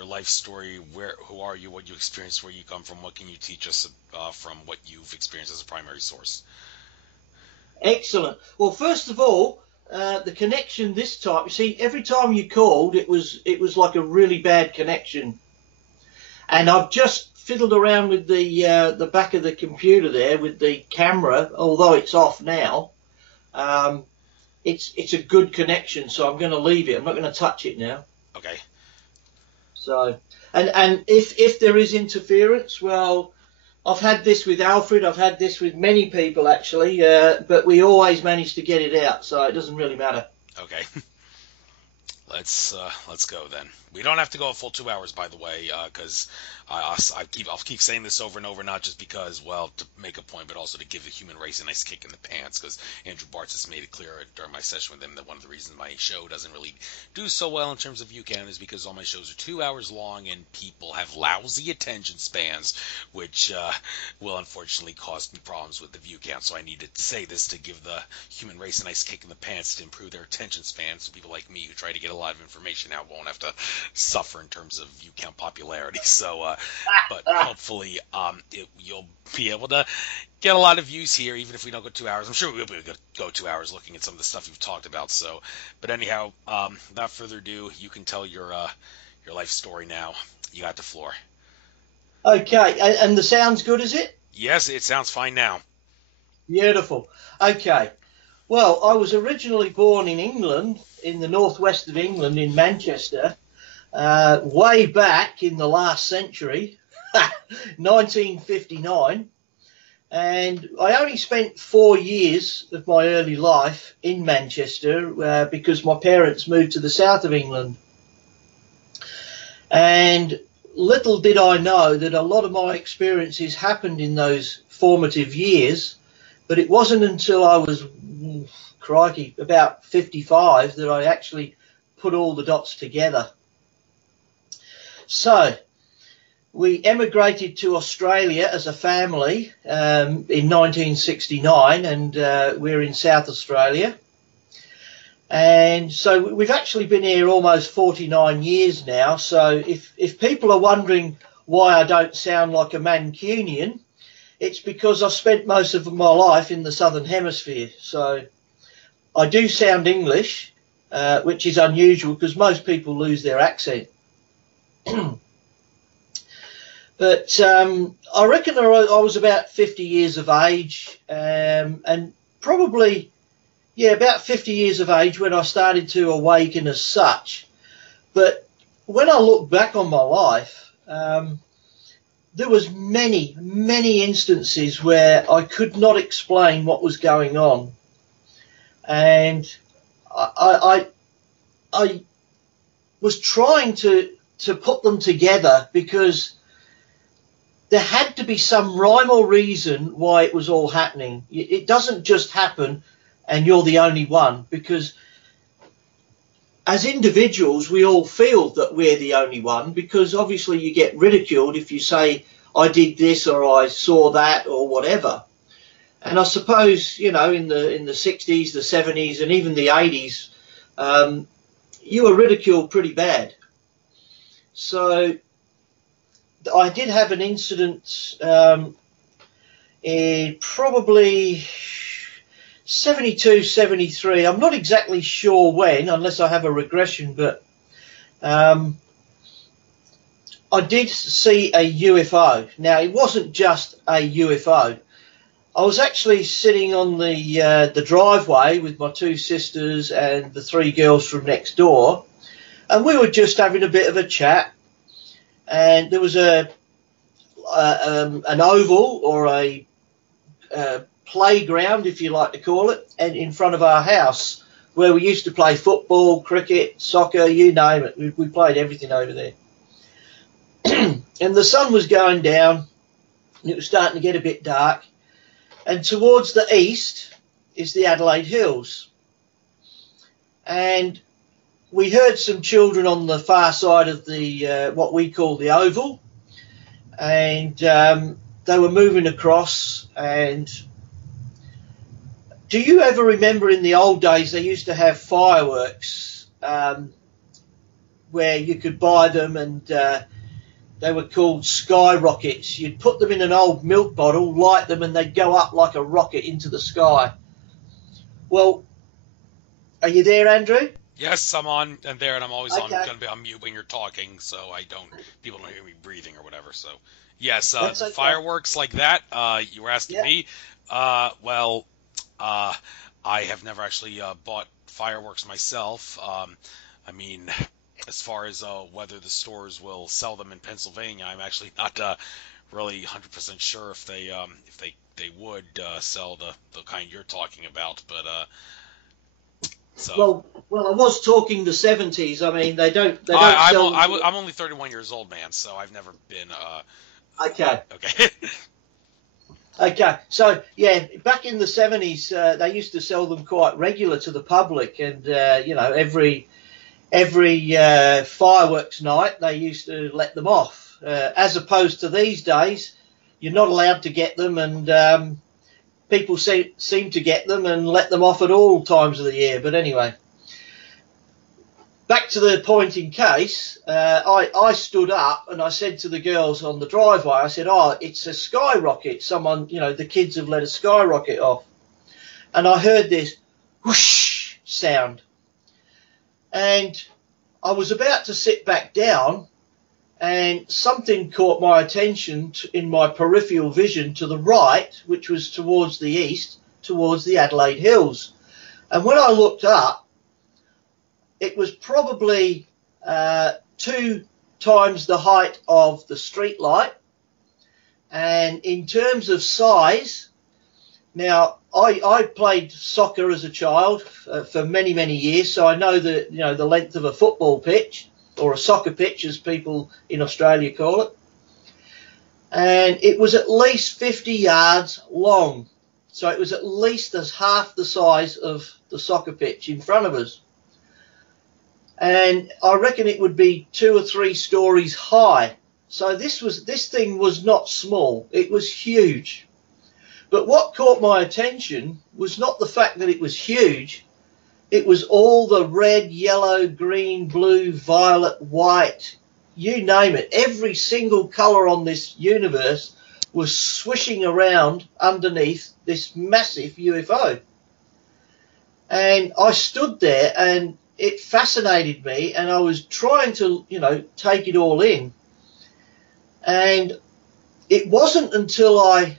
your life story. Who are you? What you experienced? Where you come from? What can you teach us from what you've experienced as a primary source? Excellent. Well, first of all, the connection this time. You see, every time you called, it was like a really bad connection, and I've just fiddled around with the back of the computer there with the camera, although it's off now. It's a good connection, so I'm going to leave it. I'm not going to touch it now. Okay. So, and if there is interference, well, I've had this with Alfred, I've had this with many people actually, but we always manage to get it out, so it doesn't really matter. Okay. Let's go then. We don't have to go a full 2 hours, by the way, because I'll keep saying this over and over, not just because, well, to make a point, but also to give the human race a nice kick in the pants. Because Andrew Bartz has made it clear during my session with him that one of the reasons my show doesn't really do so well in terms of view count is because all my shows are 2 hours long and people have lousy attention spans, which will unfortunately cause me problems with the view count. So I need to say this to give the human race a nice kick in the pants to improve their attention span, so people like me who try to get a lot of information out won't have to suffer in terms of view count popularity. So, but hopefully you'll be able to get a lot of views here, even if we don't go 2 hours. I'm sure we'll be able to go 2 hours looking at some of the stuff you've talked about. So, but anyhow, without further ado, you can tell your life story now. You got the floor. Okay, and the sound's good, is it? Yes, it sounds fine now. Beautiful. Okay. Well, I was originally born in England, in the northwest of England, in Manchester, way back in the last century, 1959. And I only spent 4 years of my early life in Manchester because my parents moved to the south of England. And little did I know that a lot of my experiences happened in those formative years, but it wasn't until I was, crikey, about 55 that I actually put all the dots together. So we emigrated to Australia as a family in 1969, and we're in South Australia. And so we've actually been here almost 49 years now. So if people are wondering why I don't sound like a Mancunian, it's because I've spent most of my life in the Southern Hemisphere. So I do sound English, which is unusual because most people lose their accent. But I reckon I was about 50 years of age, and probably, yeah, about 50 years of age when I started to awaken as such. But when I look back on my life, there was many, many instances where I could not explain what was going on. And I was trying to put them together because there had to be some rhyme or reason why it was all happening. It doesn't just happen and you're the only one, because as individuals, we all feel that we're the only one, because obviously you get ridiculed if you say, I did this or I saw that or whatever. And I suppose, you know, in the 60s, the 70s, and even the 80s, you were ridiculed pretty bad. So I did have an incident in probably 72, 73. I'm not exactly sure when, unless I have a regression, but I did see a UFO. Now, it wasn't just a UFO. I was actually sitting on the driveway with my two sisters and the three girls from next door, and we were just having a bit of a chat. And there was an oval or a playground, if you like to call it, and in front of our house where we used to play football, cricket, soccer, you name it. We played everything over there. And the sun was going down, and it was starting to get a bit dark. And towards the east is the Adelaide Hills. And we heard some children on the far side of the what we call the oval, and they were moving across. And do you ever remember in the old days they used to have fireworks where you could buy them, and they were called skyrockets. You'd put them in an old milk bottle, light them, and they'd go up like a rocket into the sky. Well, are you there, Andrew? Yes, I'm on and there, and I'm always on. Okay. Going to be on mute when you're talking, so people don't hear me breathing or whatever. So, yes, That's okay. fireworks like that. You were asking Yeah. me. Well, I have never actually bought fireworks myself. I mean, as far as whether the stores will sell them in Pennsylvania, I'm actually not really 100% sure if they would sell the kind you're talking about, but. So. Well, I was talking the 70s. I mean, they don't I'm sell. I'm only 31 years old, man, so I've never been. Okay. Okay. Okay. So yeah, back in the 70s, they used to sell them quite regular to the public, and you know, every fireworks night they used to let them off. As opposed to these days, you're not allowed to get them, and people seem to get them and let them off at all times of the year. But anyway, back to the point in case, I stood up and I said to the girls on the driveway, I said, oh, it's a skyrocket. Someone, you know, the kids have let a skyrocket off. And I heard this whoosh sound. And I was about to sit back down, and something caught my attention in my peripheral vision to the right, which was towards the east, towards the Adelaide Hills. And when I looked up, it was probably 2 times the height of the street light. And in terms of size, now I played soccer as a child for many, many years, so I know the length of a football pitch, or a soccer pitch as people in Australia call it. And it was at least 50 yards long. So it was at least as half the size of the soccer pitch in front of us. And I reckon it would be 2 or 3 stories high. So this thing was not small. It was huge. But what caught my attention was not the fact that it was huge. It was all the red, yellow, green, blue, violet, white, you name it. Every single colour on this universe was swishing around underneath this massive UFO. And I stood there and it fascinated me, and I was trying to, take it all in. And it wasn't until I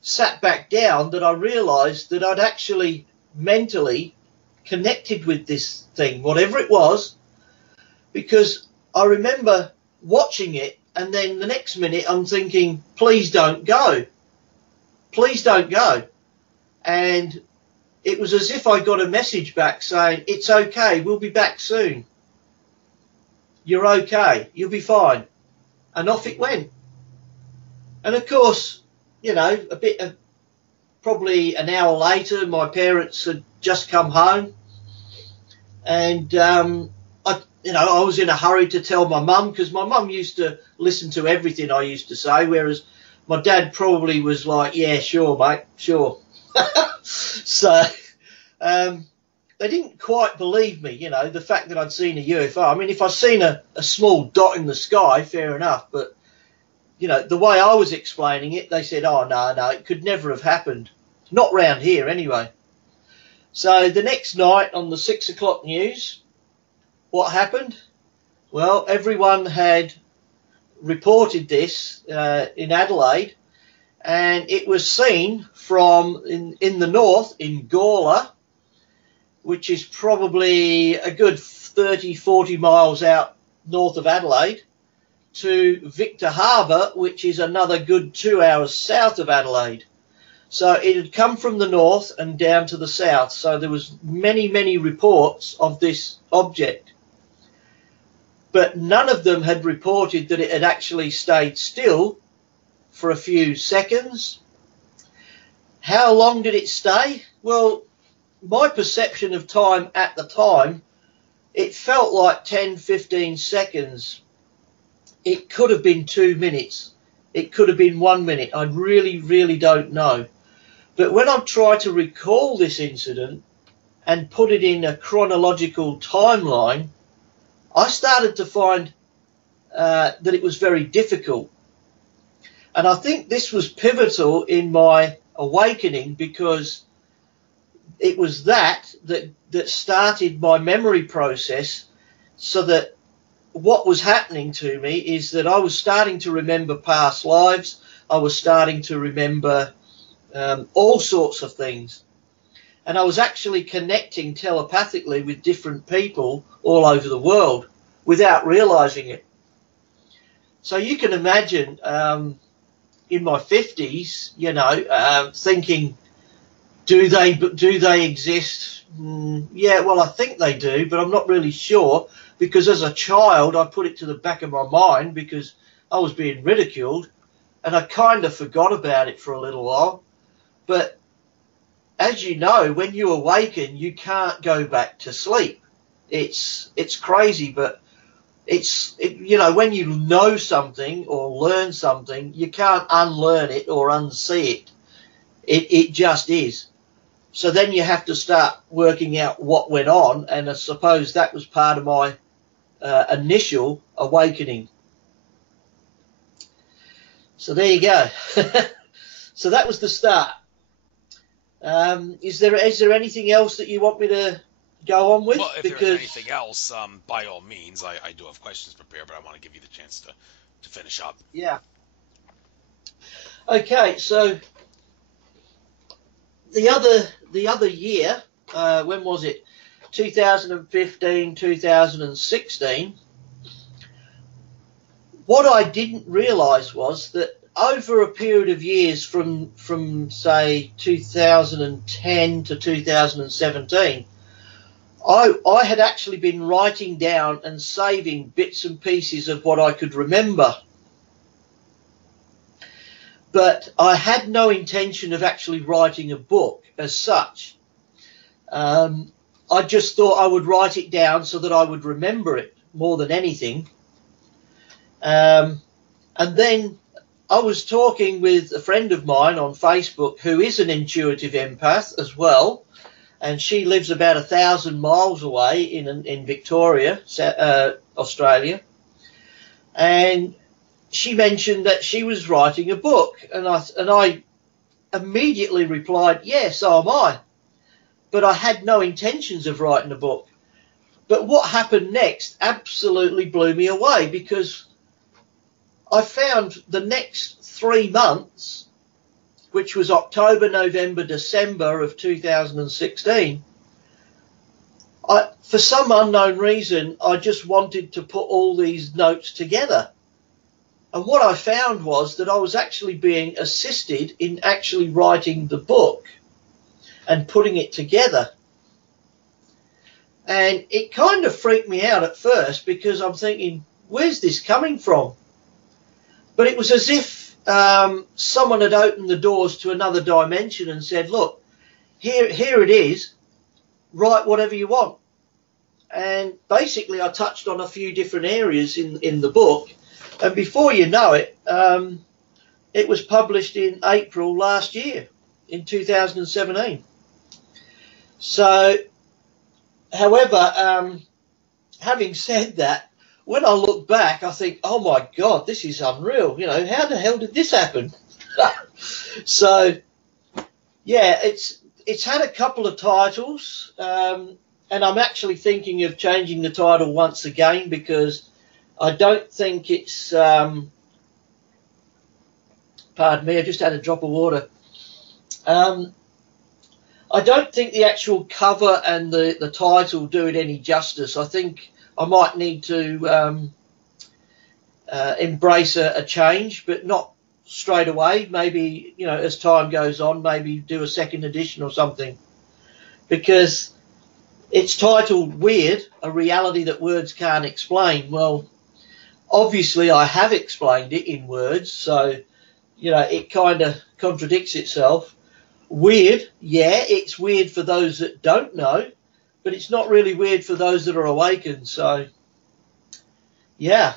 sat back down that I realised that I'd actually mentally connected with this thing, whatever it was, because I remember watching it, and then the next minute I'm thinking, please don't go. Please don't go. And it was as if I got a message back saying, it's okay, we'll be back soon. You're okay, you'll be fine. And off it went. And of course, probably an hour later, my parents had just come home, and I was in a hurry to tell my mum, because my mum used to listen to everything I used to say, whereas my dad probably was like, yeah, sure, mate, sure. So they didn't quite believe me, the fact that I'd seen a UFO. I mean, if I'd seen a small dot in the sky, fair enough, but the way I was explaining it, they said, oh, no, it could never have happened. Not round here anyway. So the next night on the 6 o'clock news, what happened? Well, everyone had reported this in Adelaide, and it was seen from in the north, in Gawler, which is probably a good 30, 40 miles out north of Adelaide, to Victor Harbour, which is another good 2 hours south of Adelaide. So it had come from the north and down to the south. So there was many, many reports of this object. But none of them had reported that it had actually stayed still for a few seconds. How long did it stay? Well, my perception of time at the time, it felt like 10, 15 seconds. It could have been 2 minutes. It could have been 1 minute. I really, really don't know. But when I've tried to recall this incident and put it in a chronological timeline, I started to find that it was very difficult. And I think this was pivotal in my awakening, because it was that started my memory process, so that what was happening to me is that I was starting to remember past lives. I was starting to remember all sorts of things. And I was actually connecting telepathically with different people all over the world without realizing it. So you can imagine in my 50s, thinking, do they exist? Yeah, well, I think they do, but I'm not really sure, because as a child, I put it to the back of my mind because I was being ridiculed, and I kind of forgot about it for a little while. But as you know, when you awaken, you can't go back to sleep. It's crazy, but when you know something or learn something, you can't unlearn it or unsee it. It just is. So then you have to start working out what went on, and I suppose that was part of my initial awakening. So there you go. So that was the start. Is there anything else that you want me to go on with? Well, if there's anything else, by all means, I do have questions prepared, but I want to give you the chance to finish up. Yeah. Okay, so the other year, when was it? 2015, 2016. What I didn't realise was that over a period of years from say 2010 to 2017, I had actually been writing down and saving bits and pieces of what I could remember. But I had no intention of actually writing a book as such. I just thought I would write it down so that I would remember it more than anything. And then I was talking with a friend of mine on Facebook who is an intuitive empath as well, and she lives about 1,000 miles away in Victoria, Australia. And she mentioned that she was writing a book, and I immediately replied, yes, so am I. But I had no intentions of writing a book. But what happened next absolutely blew me away, because I found the next 3 months, which was October, November, December of 2016, for some unknown reason, I just wanted to put all these notes together. And what I found was that I was actually being assisted in actually writing the book and putting it together. And it kind of freaked me out at first, because I'm thinking, where's this coming from? But it was as if someone had opened the doors to another dimension and said, look, here it is, write whatever you want. And basically I touched on a few different areas in the book. And before you know it, it was published in April last year, in 2017. So, however, having said that, when I look back, I think, oh my God, this is unreal. How the hell did this happen? So, yeah, it's had a couple of titles, and I'm actually thinking of changing the title once again, because I don't think it's, pardon me, I just had a drop of water. I don't think the actual cover and the title do it any justice. I think I might need to embrace a change, but not straight away. Maybe, as time goes on, maybe do a second edition or something. Because it's titled Weird, a reality that words can't explain. Well, obviously I have explained it in words, so, it kind of contradicts itself. Weird, yeah, it's weird for those that don't know, but it's not really weird for those that are awakened. So, yeah.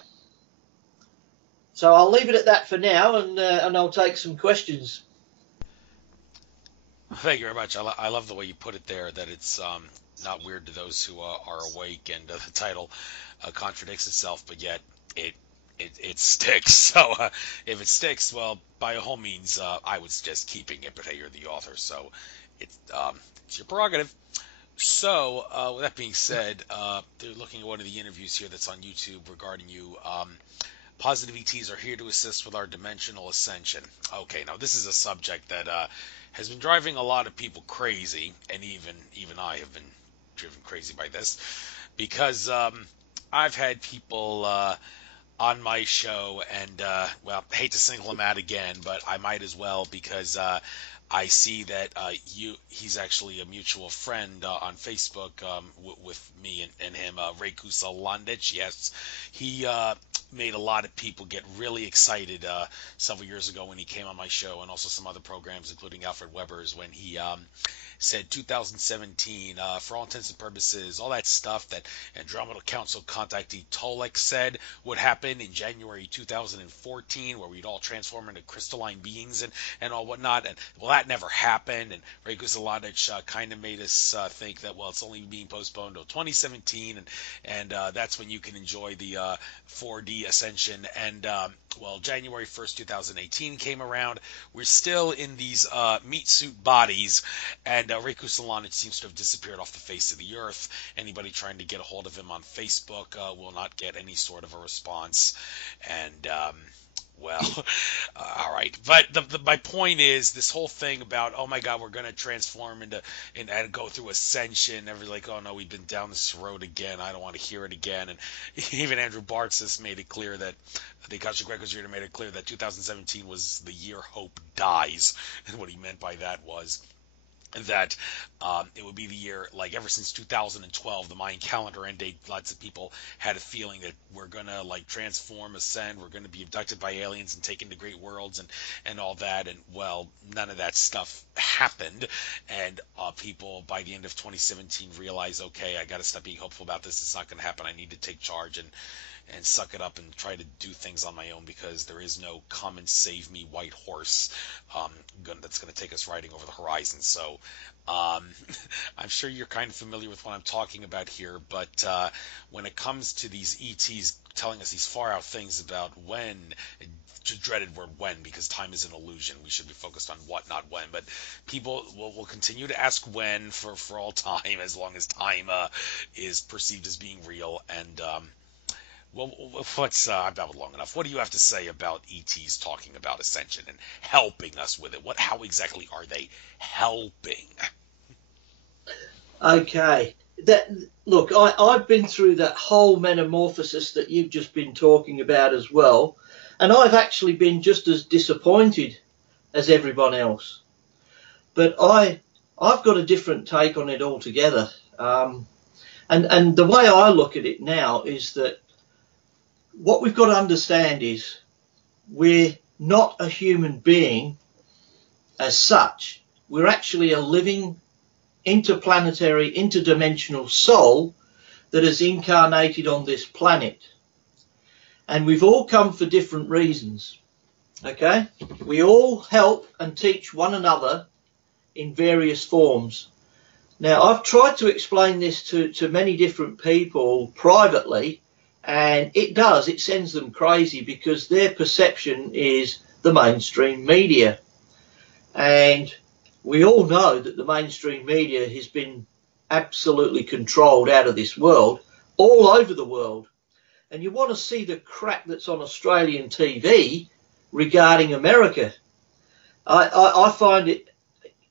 So I'll leave it at that for now, and I'll take some questions. Thank you very much. I love the way you put it there, that it's not weird to those who are awake, and the title contradicts itself, but yet it it sticks. So if it sticks, well, by all means, I would suggest keeping it. But hey, you're the author, so it's your prerogative. So, with that being said, they're looking at one of the interviews here that's on YouTube regarding you. Positive ETs are here to assist with our dimensional ascension. Okay, now this is a subject that has been driving a lot of people crazy, and even I have been driven crazy by this, because I've had people on my show, and well, I hate to single him out again, but I might as well, because I see that he's actually a mutual friend on Facebook with me and him, Reku Salandic. Yes, he made a lot of people get really excited several years ago when he came on my show, and also some other programs, including Alfred Weber's, when he said 2017, for all intents and purposes, all that stuff that Andromeda Council contactee Tolek said would happen in January 2014, where we'd all transform into crystalline beings and all whatnot. And well, that never happened. And Reiko Zaladic kind of made us think that, well, it's only being postponed until 2017, and that's when you can enjoy the 4D Ascension. And well, January 1st, 2018 came around. We're still in these meat suit bodies, and Reku Solanic seems to have disappeared off the face of the earth. Anybody trying to get a hold of him on Facebook will not get any sort of a response. And well, all right. But my point is, this whole thing about, oh my God, we're going to transform and go through ascension. Everybody's like, oh no, we've been down this road again. I don't want to hear it again. And even Andrew Bartzis made it clear that, the Akashic Records reader made it clear that 2017 was the year hope dies. And what he meant by that was that it would be the year, like ever since 2012, the Mayan calendar end date, lots of people had a feeling that we're going to like transform, ascend, we're going to be abducted by aliens and taken to great worlds and all that. And well, none of that stuff happened. And people by the end of 2017 realized, okay, I got to stop being hopeful about this. It's not going to happen. I need to take charge and suck it up and try to do things on my own, because there is no come and save me white horse that's going to take us riding over the horizon. So I'm sure you're kind of familiar with what I'm talking about here, but when it comes to these ETs telling us these far out things about when, dreaded word when, because time is an illusion. We should be focused on what, not when. But people will continue to ask when for all time, as long as time is perceived as being real. And well, I've babbled long enough. What do you have to say about ETs talking about Ascension and helping us with it? How exactly are they helping? Okay. Look, I've been through that whole metamorphosis that you've just been talking about as well, and I've actually been just as disappointed as everyone else. But I've got a different take on it altogether. And the way I look at it now is that what we've got to understand is we're not a human being as such. We're actually a living, interplanetary, interdimensional soul that has incarnated on this planet. And we've all come for different reasons. Okay? We all help and teach one another in various forms. Now, I've tried to explain this to many different people privately, and it sends them crazy, because their perception is the mainstream media. And we all know that the mainstream media has been absolutely controlled out of this world, all over the world. And you want to see the crap that's on Australian TV regarding America. I find it,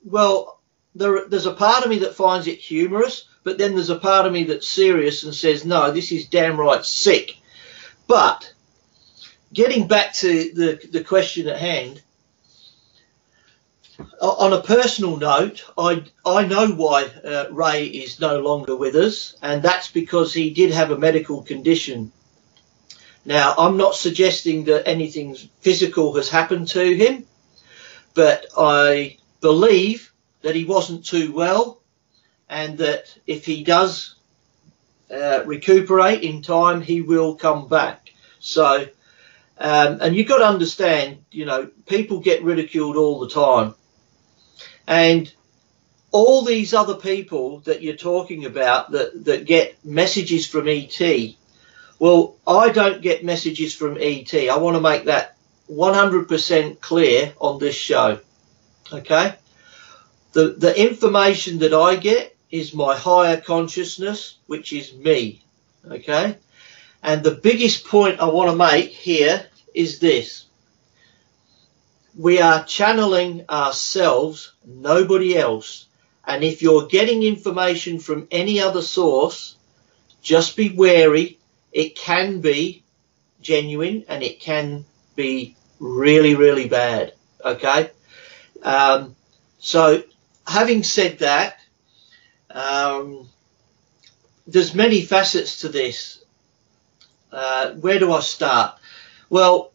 well, there's a part of me that finds it humorous, but then there's a part of me that's serious and says, no, this is damn right sick. But getting back to the question at hand, on a personal note, I know why Ray is no longer with us, and that's because he did have a medical condition. Now, I'm not suggesting that anything physical has happened to him, but I believe that he wasn't too well, and that if he does recuperate in time, he will come back. So, and you've got to understand, people get ridiculed all the time. And all these other people that you're talking about that get messages from ET, well, I don't get messages from ET. I want to make that 100% clear on this show. Okay? The information that I get is my higher consciousness, which is me. Okay? And the biggest point I want to make here is this. We are channeling ourselves, nobody else. And if you're getting information from any other source, just be wary. It can be genuine and it can be really, really bad. Okay? So having said that, there's many facets to this. Where do I start? Well,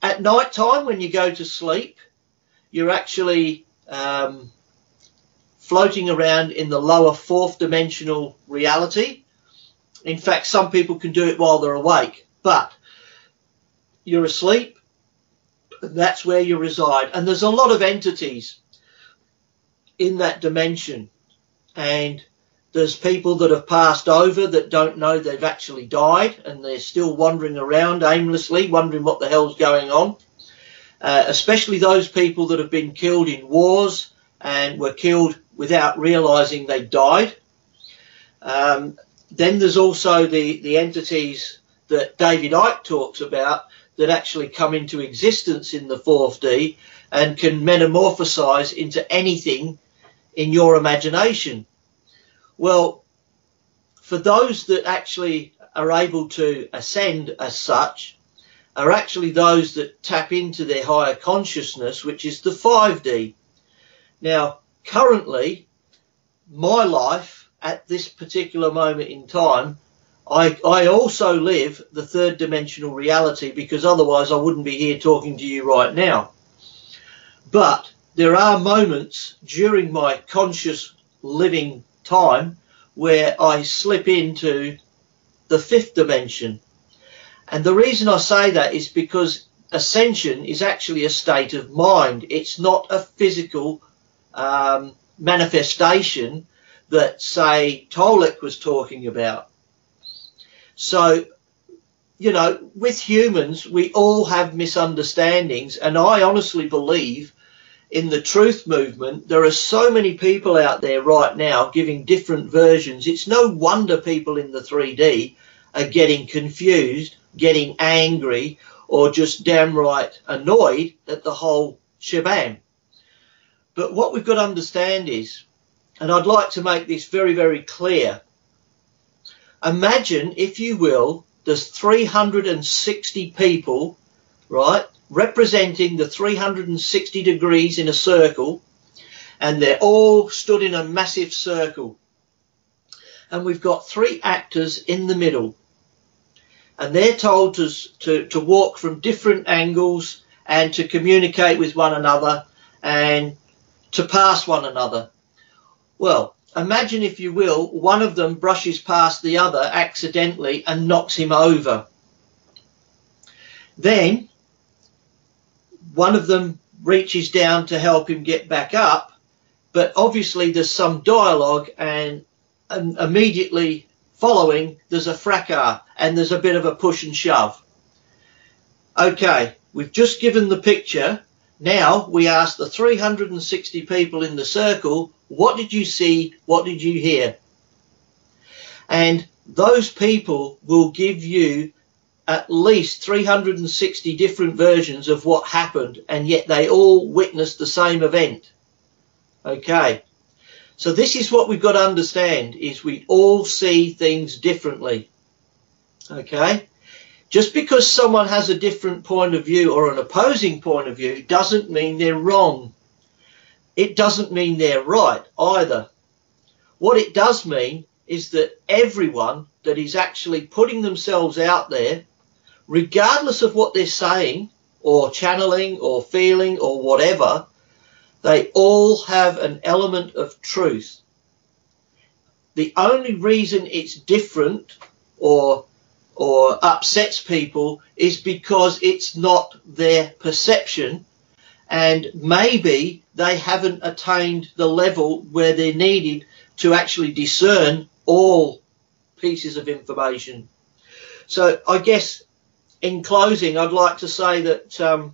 at night time when you go to sleep, you're actually floating around in the lower fourth dimensional reality. In fact, some people can do it while they're awake, but you're asleep, that's where you reside. And there's a lot of entities in that dimension, and there's people that have passed over that don't know they've actually died, and they're still wandering around aimlessly, wondering what the hell's going on. Especially those people that have been killed in wars and were killed without realizing they died. Then there's also the entities that David Icke talks about that actually come into existence in the 4D and can metamorphosize into anything in your imagination. Well, for those that actually are able to ascend as such, are actually those that tap into their higher consciousness, which is the 5D. Now, currently, my life at this particular moment in time, I also live the third dimensional reality, because otherwise I wouldn't be here talking to you right now. But there are moments during my conscious living time where I slip into the fifth dimension. And the reason I say that is because ascension is actually a state of mind. It's not a physical manifestation that, say, Tolek was talking about. So, you know, with humans, we all have misunderstandings, and I honestly believe in the truth movement, there are so many people out there right now giving different versions. It's no wonder people in the 3D are getting confused, getting angry, or just downright annoyed at the whole shebang. But what we've got to understand is, and I'd like to make this very, very clear, imagine, if you will, there's 360 people, right, representing the 360 degrees in a circle, and they're all stood in a massive circle. And we've got three actors in the middle. And they're told to walk from different angles and to communicate with one another and to pass one another. Well, imagine, if you will, one of them brushes past the other accidentally and knocks him over. Then one of them reaches down to help him get back up, but obviously there's some dialogue, and immediately following there's a fracas and there's a bit of a push and shove. Okay, we've just given the picture. Now we ask the 360 people in the circle, what did you see? What did you hear? And those people will give you at least 360 different versions of what happened, and yet they all witnessed the same event. Okay, so this is what we've got to understand, is we all see things differently. Okay, just because someone has a different point of view or an opposing point of view doesn't mean they're wrong. It doesn't mean they're right either. What it does mean is that everyone that is actually putting themselves out there, regardless of what they're saying or channeling or feeling or whatever, they all have an element of truth. The only reason it's different or upsets people is because it's not their perception, and maybe they haven't attained the level where they're needed to actually discern all pieces of information. So I guess in closing, I'd like to say that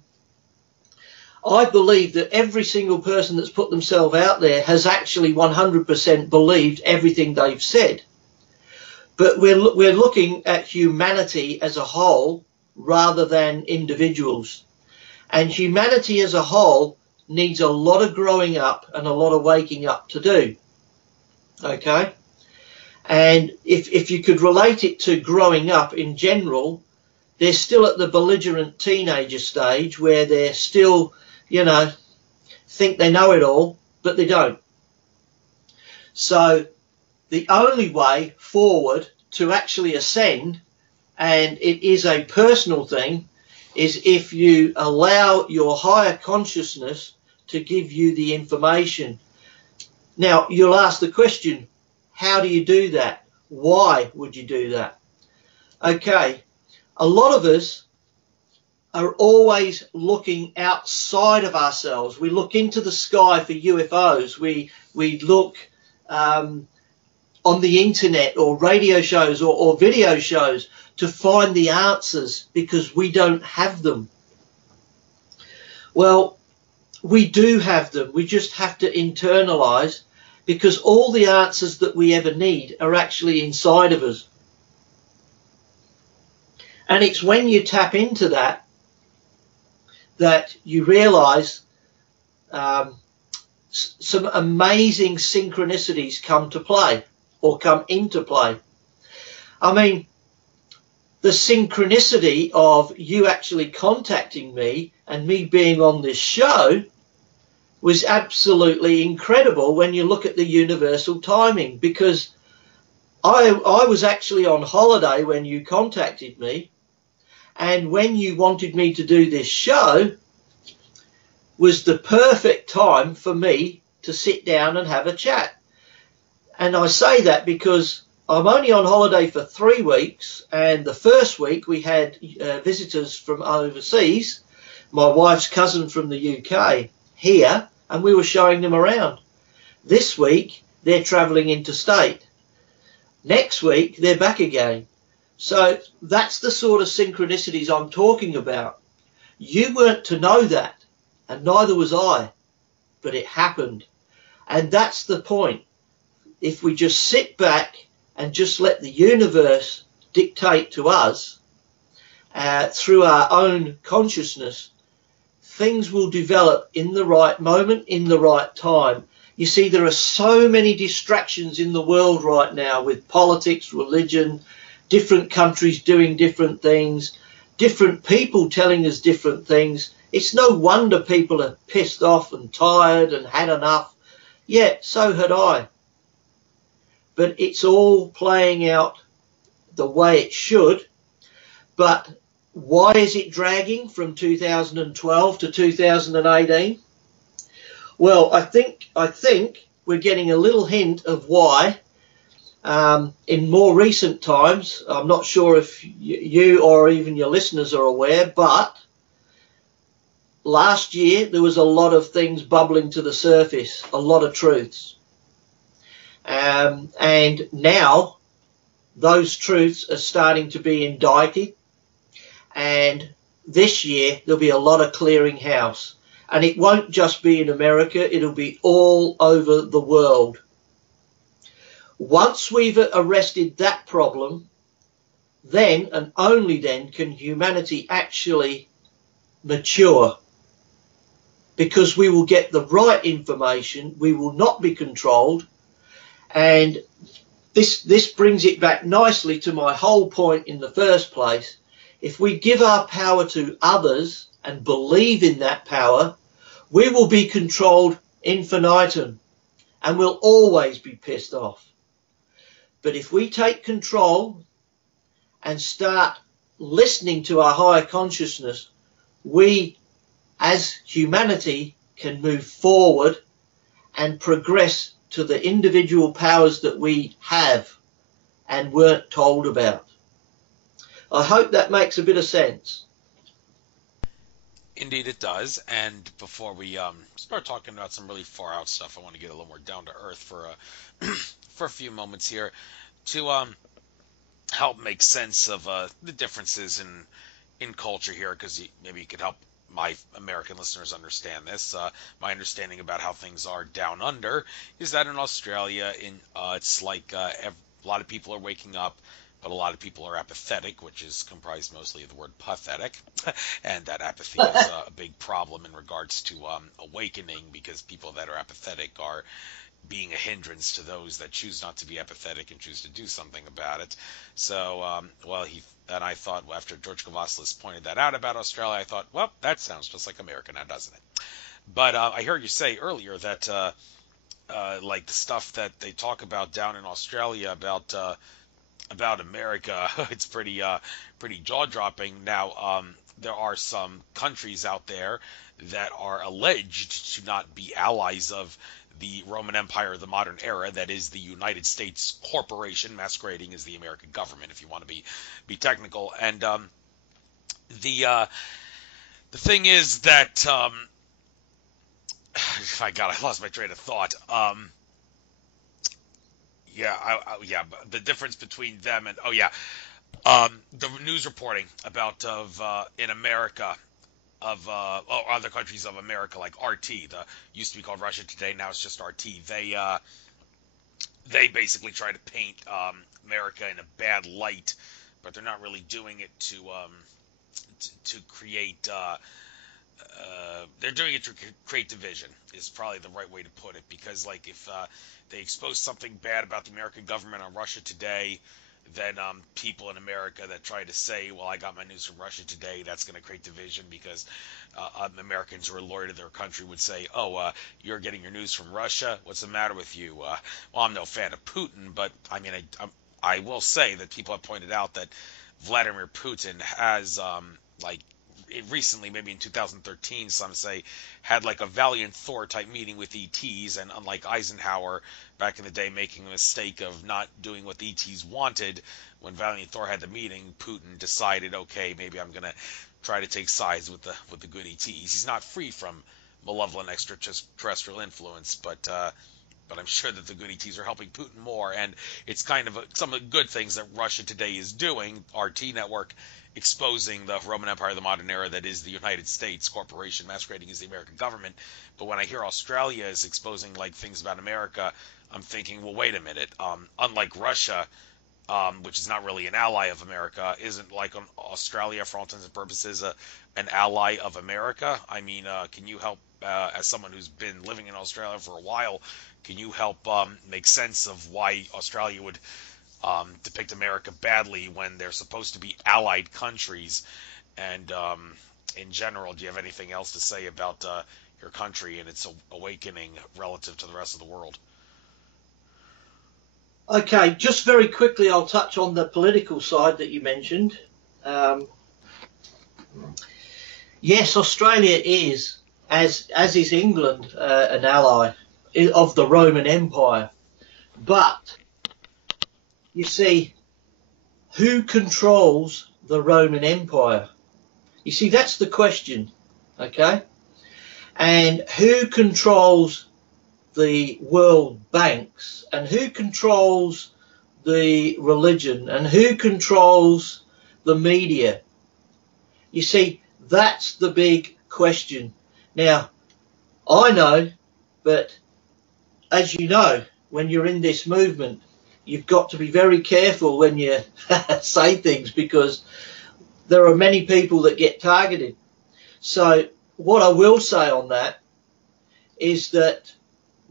I believe that every single person that's put themselves out there has actually 100% believed everything they've said. But we're looking at humanity as a whole rather than individuals. And humanity as a whole needs a lot of growing up and a lot of waking up to do. Okay? And if you could relate it to growing up in general, they're still at the belligerent teenager stage where they're still, you know, think they know it all, but they don't. So the only way forward to actually ascend, and it is a personal thing, is if you allow your higher consciousness to give you the information. Now, you'll ask the question, how do you do that? Why would you do that? Okay, a lot of us are always looking outside of ourselves. We look into the sky for UFOs. We look on the internet or radio shows or video shows to find the answers because we don't have them. Well, we do have them. We just have to internalize, because all the answers that we ever need are actually inside of us. And it's when you tap into that you realize some amazing synchronicities come to play or come into play. I mean, the synchronicity of you actually contacting me and me being on this show was absolutely incredible when you look at the universal timing, because I was actually on holiday when you contacted me, and when you wanted me to do this show was the perfect time for me to sit down and have a chat. And I say that because I'm only on holiday for 3 weeks, and the first week we had visitors from overseas, my wife's cousin from the UK here, and we were showing them around. This week they're travelling interstate. Next week they're back again. So that's the sort of synchronicities I'm talking about. You weren't to know that, and neither was I, but it happened. And that's the point. If we just sit back and just let the universe dictate to us through our own consciousness, things will develop in the right moment, in the right time. You see, there are so many distractions in the world right now with politics, religion, different countries doing different things, different people telling us different things. It's no wonder people are pissed off and tired and had enough. Yeah, so had I. But it's all playing out the way it should. But why is it dragging from 2012 to 2018? Well, I think we're getting a little hint of why. In more recent times, I'm not sure if you or even your listeners are aware, but last year there was a lot of things bubbling to the surface, a lot of truths. And now those truths are starting to be indicted, and this year there'll be a lot of clearing house. And it won't just be in America, it'll be all over the world. Once we've arrested that problem, then and only then can humanity actually mature, because we will get the right information, we will not be controlled. And this brings it back nicely to my whole point in the first place. If we give our power to others and believe in that power, we will be controlled infinitum and we'll always be pissed off. But if we take control and start listening to our higher consciousness, we as humanity can move forward and progress to the individual powers that we have and weren't told about. I hope that makes a bit of sense. Indeed, it does. And before we start talking about some really far out stuff, I want to get a little more down to earth for for a few moments here to help make sense of the differences in culture here, because maybe you could help my American listeners understand this. My understanding about how things are down under is that in Australia, it's like a lot of people are waking up, but a lot of people are apathetic, which is comprised mostly of the word pathetic, and that apathy is a big problem in regards to awakening, because people that are apathetic are being a hindrance to those that choose not to be apathetic and choose to do something about it. So, I thought, well, after George Kavaslis pointed that out about Australia, I thought, well, that sounds just like America now, doesn't it? But I heard you say earlier that like the stuff that they talk about down in Australia about America, it's pretty jaw-dropping. Now, there are some countries out there that are alleged to not be allies of the Roman Empire of the modern era, that is the United States corporation masquerading as the American government, if you want to be technical. And the thing is that I lost my train of thought. But the difference between them and the news reporting about in America of other countries of America, like RT, used to be called Russia Today, now it's just RT. They basically try to paint America in a bad light, but they're not really doing it to create. They're doing it to create division, is probably the right way to put it, because like if they expose something bad about the American government on Russia Today, then people in America that try to say, well, I got my news from Russia Today, that's going to create division, because Americans who are loyal to their country would say, oh, you're getting your news from Russia? What's the matter with you? Well, I'm no fan of Putin, but I mean, I will say that people have pointed out that Vladimir Putin has recently, maybe in 2013, some say, had like a Valiant Thor type meeting with ETs, and unlike Eisenhower back in the day making a mistake of not doing what the ETs wanted, when Valiant Thor had the meeting, Putin decided, okay, maybe I'm going to try to take sides with the good ETs. He's not free from malevolent extraterrestrial influence, but I'm sure that the good ETs are helping Putin more, and it's kind of some of the good things that Russia Today is doing, RT Network, exposing the Roman Empire of the modern era, that is the United States corporation masquerading as the American government. But when I hear Australia is exposing like things about America, I'm thinking, well, wait a minute. Unlike Russia, which is not really an ally of America, isn't like Australia, for all intents and purposes, an ally of America? I mean, can you help, as someone who's been living in Australia for a while, can you help make sense of why Australia would depict America badly when they're supposed to be allied countries? And in general, do you have anything else to say about your country and its awakening relative to the rest of the world? Okay, just very quickly, I'll touch on the political side that you mentioned. Yes, Australia is, as is England, an ally of the Roman Empire. But, you see, who controls the Roman Empire? You see, that's the question, okay? And who controls the world banks, and who controls the religion, and who controls the media? You see, that's the big question. Now, I know, but as you know, when you're in this movement, you've got to be very careful when you say things, because there are many people that get targeted. So what I will say on that is that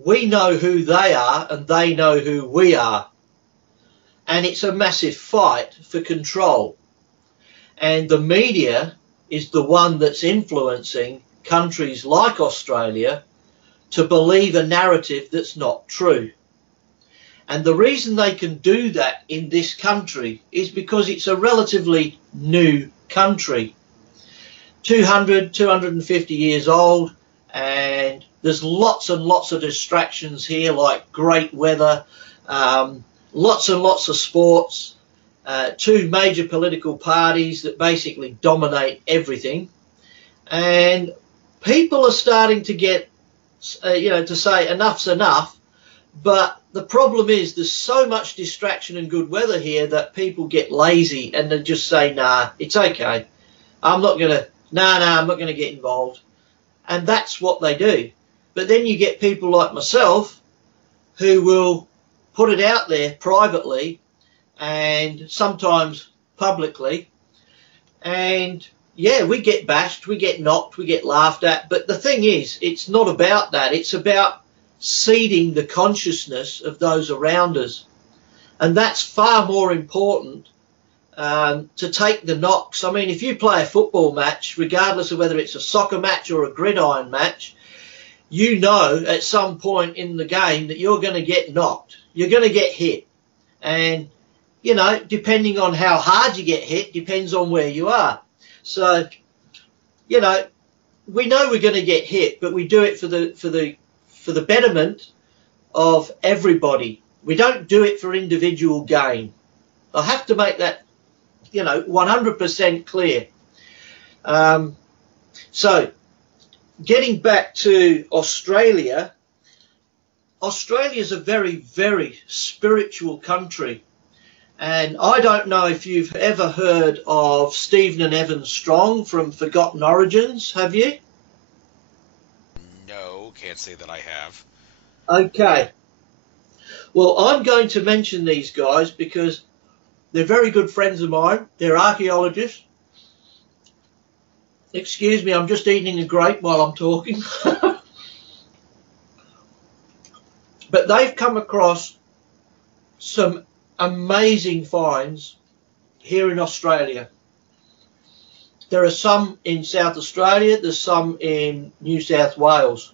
we know who they are and they know who we are. And it's a massive fight for control. And the media is the one that's influencing countries like Australia to believe a narrative that's not true. And the reason they can do that in this country is because it's a relatively new country. 250 years old, and there's lots and lots of distractions here, like great weather, lots and lots of sports, two major political parties that basically dominate everything. And people are starting to get, to say enough's enough. But the problem is there's so much distraction and good weather here that people get lazy and they just say, nah, it's okay. I'm not going to get involved. And that's what they do. But then you get people like myself who will put it out there privately and sometimes publicly. And yeah, we get bashed, we get knocked, we get laughed at. But the thing is, it's not about that. It's about seeding the consciousness of those around us. And that's far more important to take the knocks. I mean, if you play a football match, regardless of whether it's a soccer match or a gridiron match, you know at some point in the game that you're going to get knocked. You're going to get hit. And, depending on how hard you get hit, depends on where you are. So, we know we're going to get hit, but we do it for the betterment of everybody. We don't do it for individual gain. I have to make that 100% clear. So getting back to Australia, Australia is a very, very spiritual country. And I don't know if you've ever heard of Stephen and Evan Strong from Forgotten Origins, have you? No, can't say that I have. Okay. Well, I'm going to mention these guys because they're very good friends of mine. They're archaeologists. Excuse me, I'm just eating a grape while I'm talking. But they've come across some amazing finds here in Australia. There are some in South Australia, there's some in New South Wales.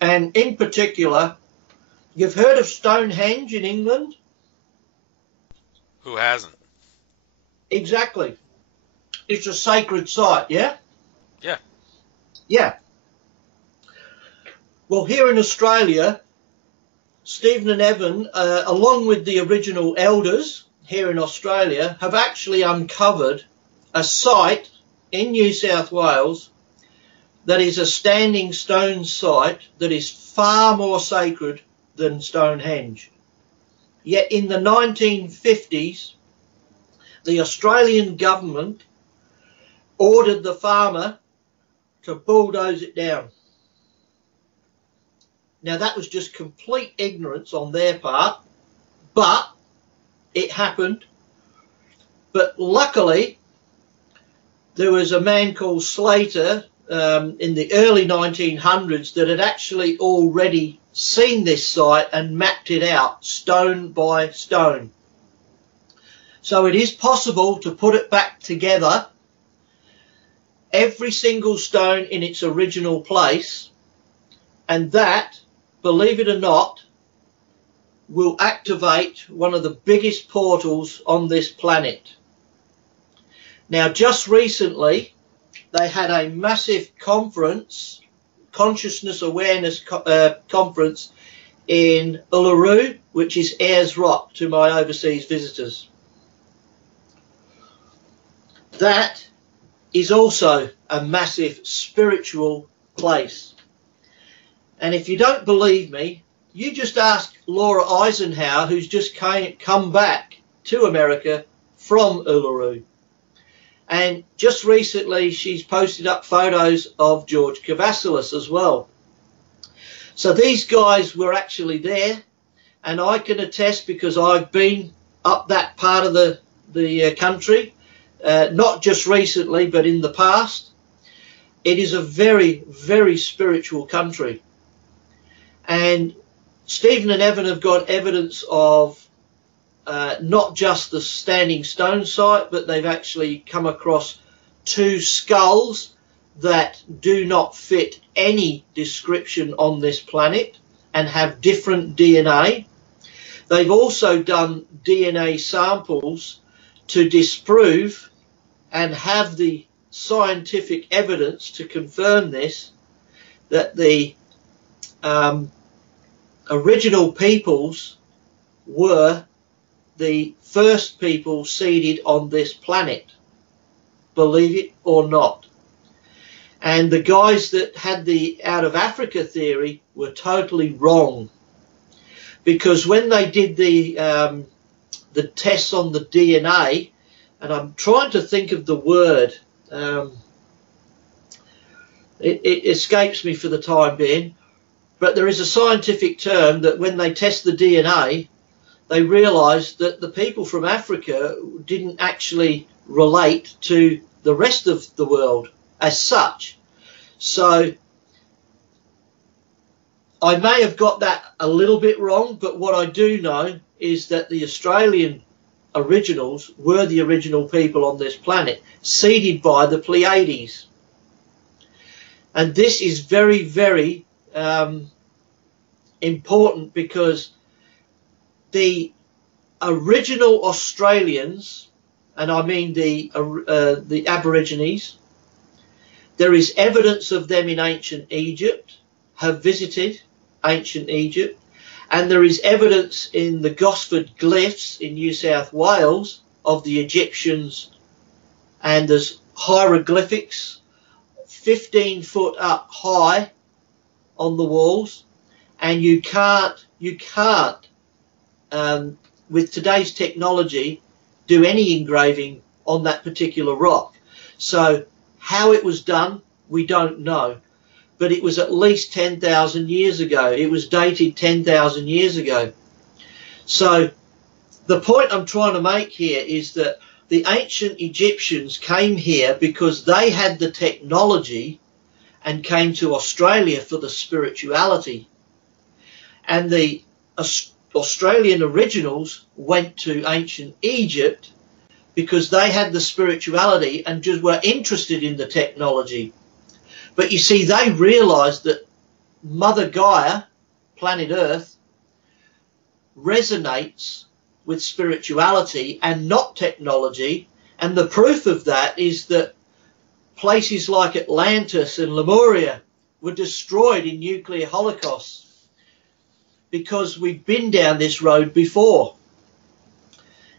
And in particular, you've heard of Stonehenge in England? Who hasn't? Exactly. It's a sacred site, yeah? Yeah. Yeah. Well, here in Australia, Stephen and Evan, along with the original elders here in Australia, have actually uncovered a site in New South Wales that is a standing stone site that is far more sacred than Stonehenge. Yet in the 1950s, the Australian government ordered the farmer to bulldoze it down. Now, that was just complete ignorance on their part, but it happened. But luckily, there was a man called Slater in the early 1900s that had actually already seen this site and mapped it out stone by stone. So it is possible to put it back together, every single stone in its original place, and that, believe it or not, will activate one of the biggest portals on this planet. Now, just recently, they had a massive conference, consciousness awareness conference in Uluru, which is Ayers Rock to my overseas visitors. That is also a massive spiritual place. And if you don't believe me, you just ask Laura Eisenhower, who's just come back to America from Uluru. And just recently, she's posted up photos of George Cavassalis as well. So these guys were actually there, and I can attest because I've been up that part of the country, not just recently, but in the past. It is a very, very spiritual country. And Stephen and Evan have got evidence of not just the standing stone site, but they've actually come across 2 skulls that do not fit any description on this planet and have different DNA. They've also done DNA samples to disprove and have the scientific evidence to confirm this, that the original peoples were the first people seeded on this planet. believe it or not. And the guys that had the out of Africa theory were totally wrong, because when they did the tests on the DNA, and I'm trying to think of the word, it escapes me for the time being, but there is a scientific term that when they test the DNA, they realised that the people from Africa didn't actually relate to the rest of the world as such. So I may have got that a little bit wrong, but what I do know is that the Australian originals were the original people on this planet, seeded by the Pleiades. And this is very, very important, because the original Australians, and I mean the Aborigines, there is evidence of them in ancient Egypt, have visited ancient Egypt, and there is evidence in the Gosford glyphs in New South Wales of the Egyptians, and there's hieroglyphics 15 foot up high on the walls, and you can't with today's technology do any engraving on that particular rock. So how it was done, we don't know, but it was at least 10,000 years ago. It was dated 10,000 years ago. So the point I'm trying to make here is that the ancient Egyptians came here because they had the technology and came to Australia for the spirituality. And the Australian originals went to ancient Egypt because they had the spirituality and just were interested in the technology. But you see, they realised that Mother Gaia, planet Earth, resonates with spirituality and not technology. And the proof of that is that places like Atlantis and Lemuria were destroyed in nuclear holocausts, because we've been down this road before.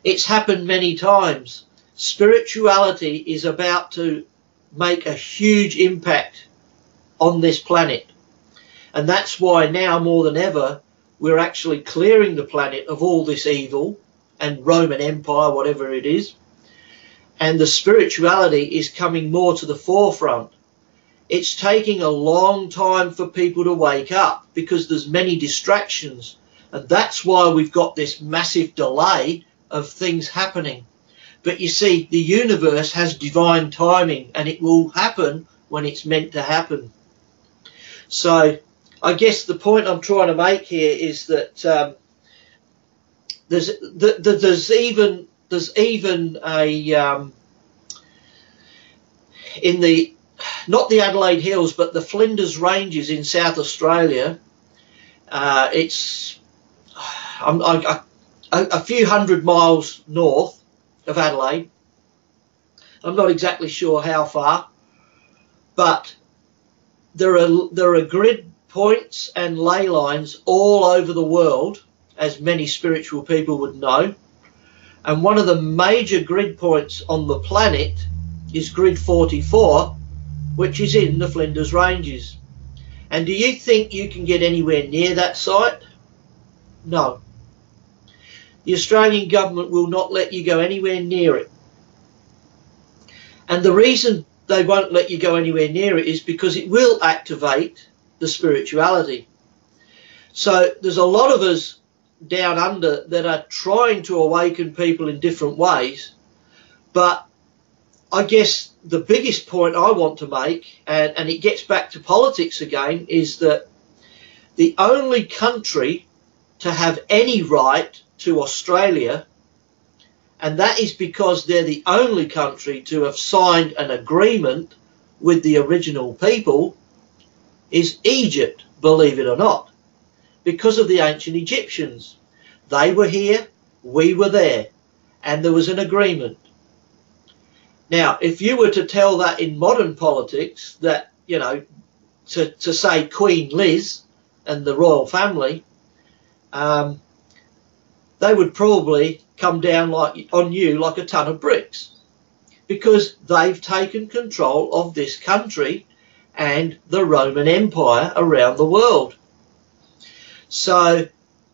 It's happened many times. Spirituality is about to make a huge impact on this planet. And that's why now more than ever, we're actually clearing the planet of all this evil and Roman Empire, whatever it is. And the spirituality is coming more to the forefront. It's taking a long time for people to wake up because there's many distractions. And that's why we've got this massive delay of things happening. But you see, the universe has divine timing, and it will happen when it's meant to happen. So I guess the point I'm trying to make here is that there's even a in the, not the Adelaide Hills, but the Flinders Ranges in South Australia. It's a few hundred miles north of Adelaide. I'm not exactly sure how far, but there are grid points and ley lines all over the world, as many spiritual people would know. And one of the major grid points on the planet is grid 44, which is in the Flinders Ranges. And do you think you can get anywhere near that site? No. The Australian government will not let you go anywhere near it. And the reason they won't let you go anywhere near it is because it will activate the spirituality. So there's a lot of us down under that are trying to awaken people in different ways. But I guess the biggest point I want to make, and it gets back to politics again, is that the only country to have any right to Australia, and that is because they're the only country to have signed an agreement with the original people, is Egypt, believe it or not, because of the ancient Egyptians. They were here, we were there, and there was an agreement. Now, if you were to tell that in modern politics, that, you know, to say Queen Liz and the royal family, they would probably come down on you like a ton of bricks. because they've taken control of this country and the Roman Empire around the world. So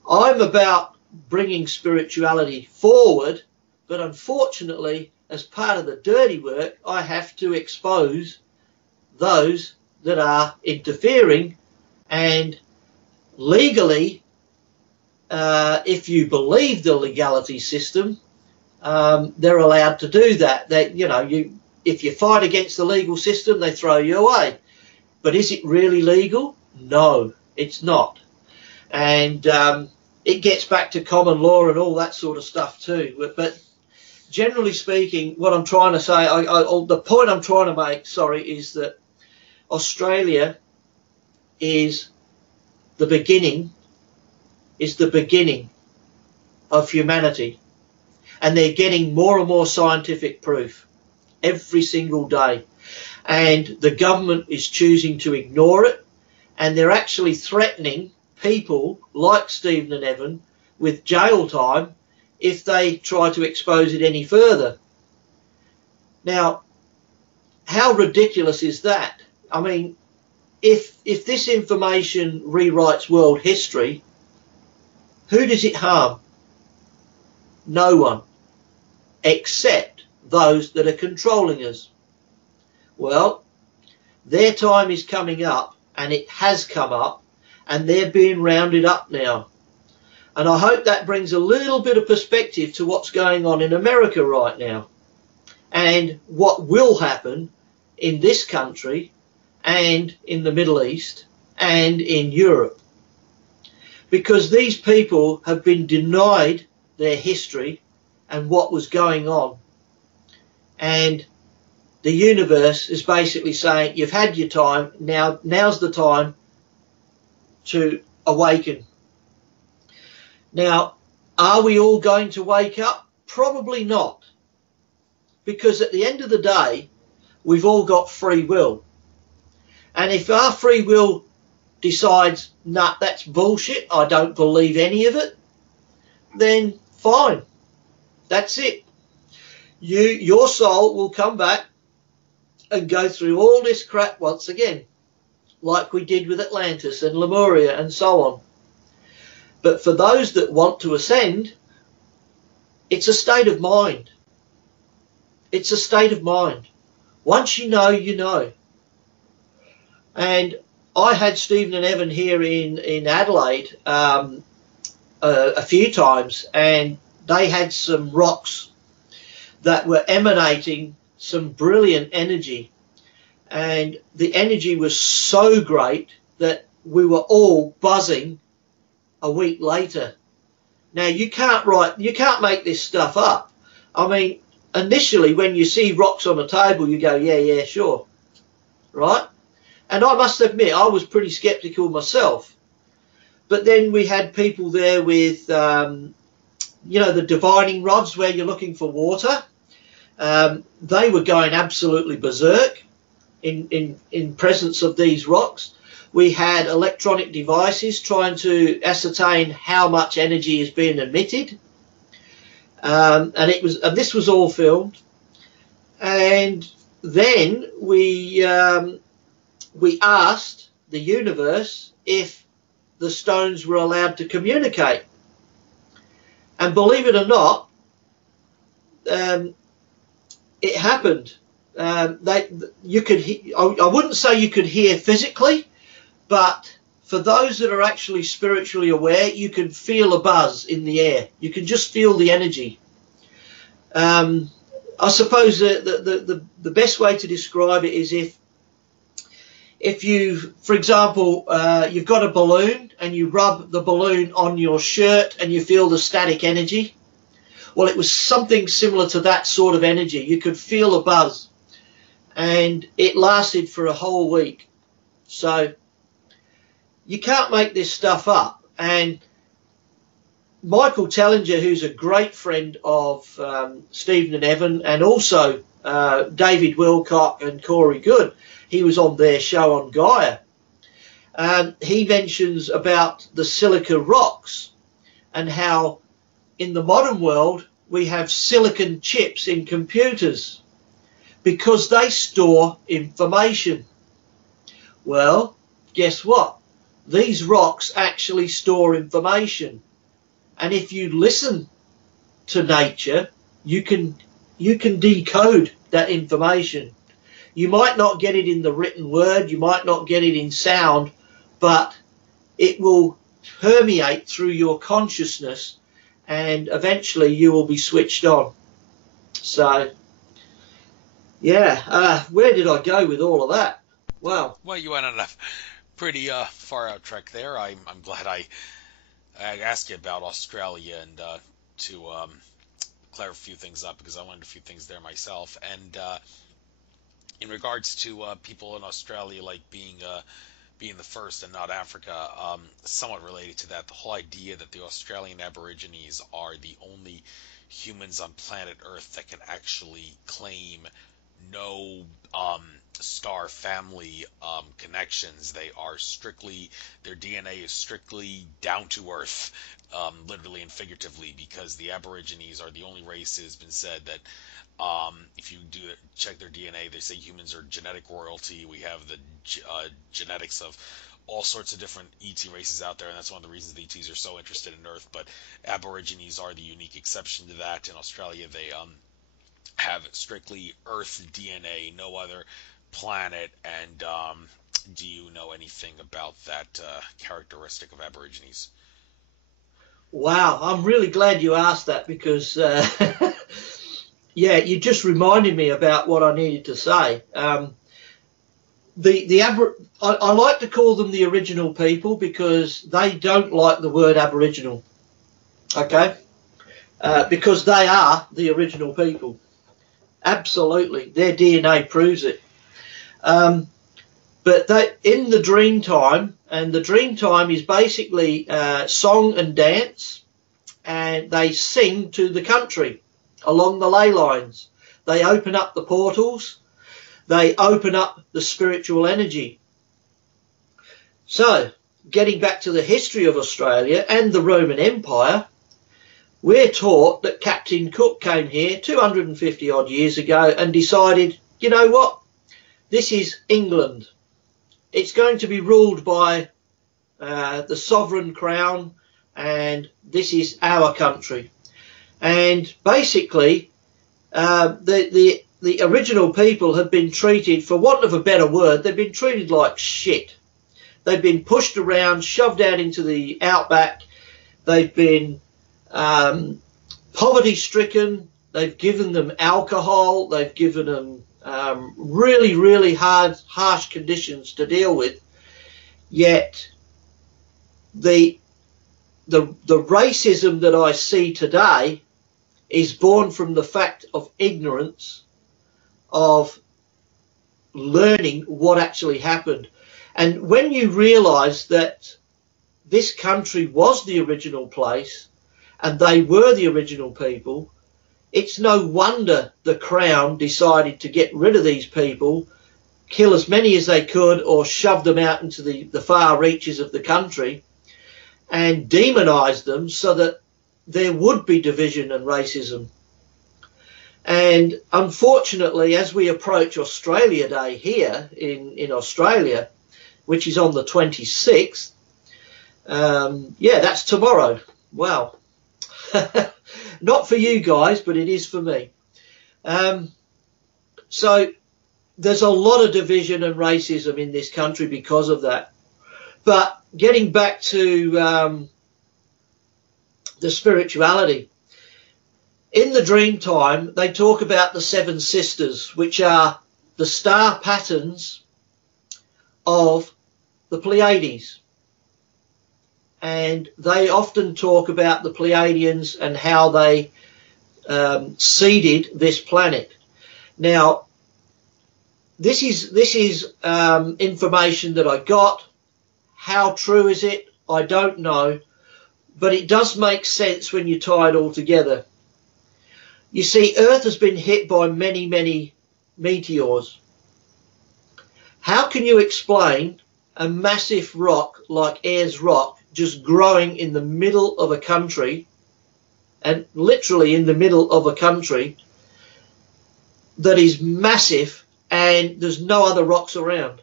I'm about bringing spirituality forward, but unfortunately, as part of the dirty work, I have to expose those that are interfering, and legally, if you believe the legality system, they're allowed to do that. If you fight against the legal system, they throw you away. But is it really legal? No, it's not. And it gets back to common law and all that sort of stuff too. But generally speaking, what I'm trying to say, the point I'm trying to make, is that Australia is the beginning of humanity. And they're getting more and more scientific proof every single day. And the government is choosing to ignore it. And they're actually threatening people like Stephen and Evan with jail time if they try to expose it any further. Now, how ridiculous is that? I mean, if this information rewrites world history, who does it harm? No one, except those that are controlling us. Well, their time is coming up, and it has come up, and they're being rounded up now. And I hope that brings a little bit of perspective to what's going on in America right now, and what will happen in this country and in the Middle East and in Europe. Because these people have been denied their history and what was going on. And the universe is basically saying, you've had your time, now's the time to awaken. Now, are we all going to wake up? Probably not. Because at the end of the day, we've all got free will. And if our free will decides, nah, that's bullshit, I don't believe any of it, then fine. That's it. Your soul will come back and go through all this crap once again, like we did with Atlantis and Lemuria and so on. But for those that want to ascend, it's a state of mind. It's a state of mind. Once you know, you know. And I had Stephen and Evan here in Adelaide a few times, and they had some rocks that were emanating some brilliant energy. And the energy was so great that we were all buzzing a week later. Now, you can't make this stuff up. I mean, initially when you see rocks on a table, you go, yeah, sure. Right? And I must admit, I was pretty skeptical myself. But then we had people there with, the divining rods where you're looking for water. They were going absolutely berserk in presence of these rocks. We had electronic devices trying to ascertain how much energy is being emitted. And this was all filmed. And then we asked the universe if the stones were allowed to communicate. And believe it or not, it happened. You could. I wouldn't say you could hear physically, but for those that are actually spiritually aware, you can feel a buzz in the air. You can just feel the energy. I suppose the best way to describe it is if you, for example, you've got a balloon and you rub the balloon on your shirt and you feel the static energy. Well, it was something similar to that sort of energy. You could feel a buzz, and it lasted for a whole week. So you can't make this stuff up. And Michael Tellinger, who's a great friend of Stephen and Evan, and also David Wilcock and Corey Good, he was on their show on Gaia. He mentions about the silica rocks and how in the modern world we have silicon chips in computers. because they store information. Well, guess what? These rocks actually store information. And if you listen to nature, you can decode that information. You might not get it in the written word, you might not get it in sound, but it will permeate through your consciousness, and eventually you will be switched on. So, yeah, where did I go with all of that? Well, you went on a pretty far out trek there. I'm glad I asked you about Australia and to clear a few things up, because I learned a few things there myself. And in regards to people in Australia like being the first and not Africa, somewhat related to that, the whole idea that the Australian Aborigines are the only humans on planet Earth that can actually claim no star family connections. They are strictly, their DNA is strictly down to earth, literally and figuratively, because the Aborigines are the only race. It has been said that if you check their DNA, they say humans are genetic royalty. We have the genetics of all sorts of different ET races out there, and that's one of the reasons the ETs are so interested in Earth. But Aborigines are the unique exception to that. In Australia, they have strictly Earth DNA, no other planet. And do you know anything about that characteristic of Aborigines? wow, I'm really glad you asked that, because yeah, you just reminded me about what I needed to say. I like to call them the original people, because they don't like the word Aboriginal, okay? Because they are the original people. Absolutely, their DNA proves it. But they, in the dream time, and the dream time is basically song and dance, and they sing to the country along the ley lines. They open up the portals, they open up the spiritual energy. So, getting back to the history of Australia and the Roman Empire, we're taught that Captain Cook came here 250 odd years ago and decided, you know what, this is England. It's going to be ruled by the sovereign crown, and this is our country. And basically, the original people have been treated, for want of a better word, they've been treated like shit. They've been pushed around, shoved out into the outback. They've been poverty-stricken. They've given them alcohol. They've given them really, really harsh conditions to deal with. Yet the racism that I see today is born from the fact of ignorance, of learning what actually happened. And when you realise that this country was the original place and they were the original people, it's no wonder the Crown decided to get rid of these people, kill as many as they could, or shove them out into the far reaches of the country and demonise them so that there would be division and racism. And unfortunately, as we approach Australia Day here in Australia, which is on the 26th, yeah, that's tomorrow. Wow. Not for you guys, but it is for me. So there's a lot of division and racism in this country because of that. But getting back to the spirituality, in the dream time, they talk about the 7 sisters, which are the star patterns of the Pleiades. And they often talk about the Pleiadians and how they seeded this planet. Now, this is information that I got. How true is it? I don't know. But it does make sense when you tie it all together. You see, Earth has been hit by many, many meteors. How can you explain a massive rock like Ayers Rock just growing in the middle of a country, and literally in the middle of a country, that is massive and there's no other rocks around.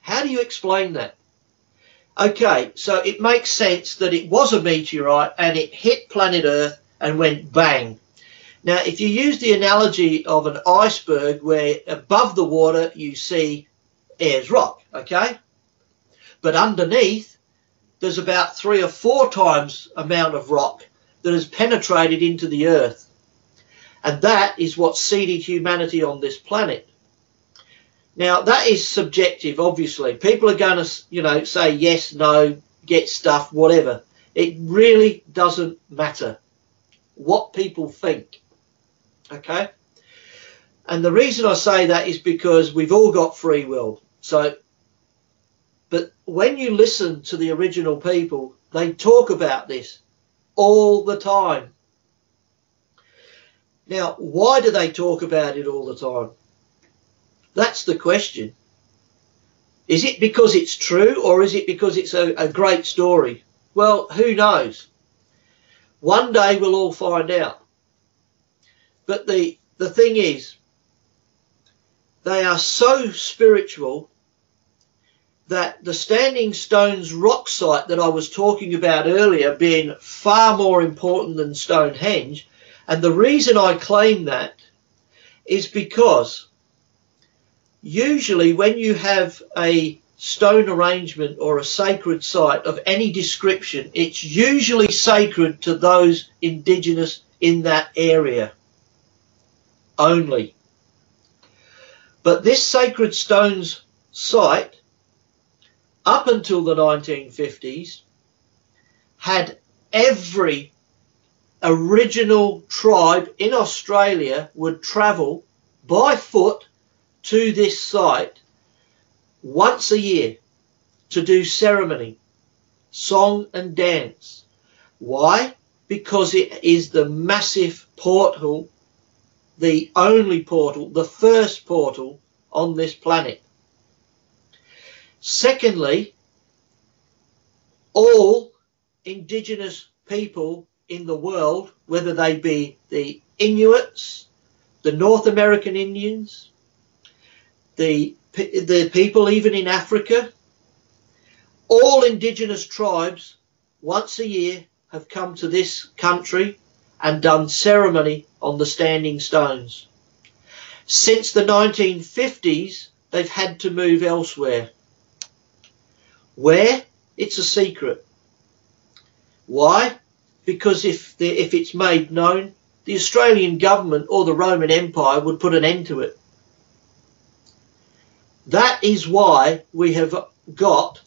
How do you explain that? Okay, so it makes sense that it was a meteorite and it hit planet Earth and went bang. Now, if you use the analogy of an iceberg where above the water you see Ayers Rock, okay? But underneath, there's about 3 or 4 times amount of rock that has penetrated into the Earth. And that is what seeded humanity on this planet. Now, that is subjective, obviously. People are going to, say yes, no, get stuff, whatever. It really doesn't matter what people think, okay? And the reason I say that is because we've all got free will. But when you listen to the original people, they talk about this all the time. Now, why do they talk about it all the time? That's the question. Is it because it's true, or is it because it's a great story? Well, who knows? One day we'll all find out. But the thing is, they are so spiritual that the Standing Stones rock site that I was talking about earlier being far more important than Stonehenge, and the reason I claim that is because usually when you have a stone arrangement or a sacred site of any description, it's usually sacred to those indigenous in that area only. But this sacred stones site, up until the 1950s, had every original tribe in Australia would travel by foot to this site once a year to do ceremony, song and dance. Why? Because it is the massive portal, the only portal, the first portal on this planet. Secondly, all indigenous people in the world, whether they be the Inuits, the North American Indians, the people even in Africa, all indigenous tribes once a year have come to this country and done ceremony on the Standing Stones. Since the 1950s, they've had to move elsewhere. Where? It's a secret. Why? Because if it's made known, the Australian government or the Roman Empire would put an end to it. That is why we have got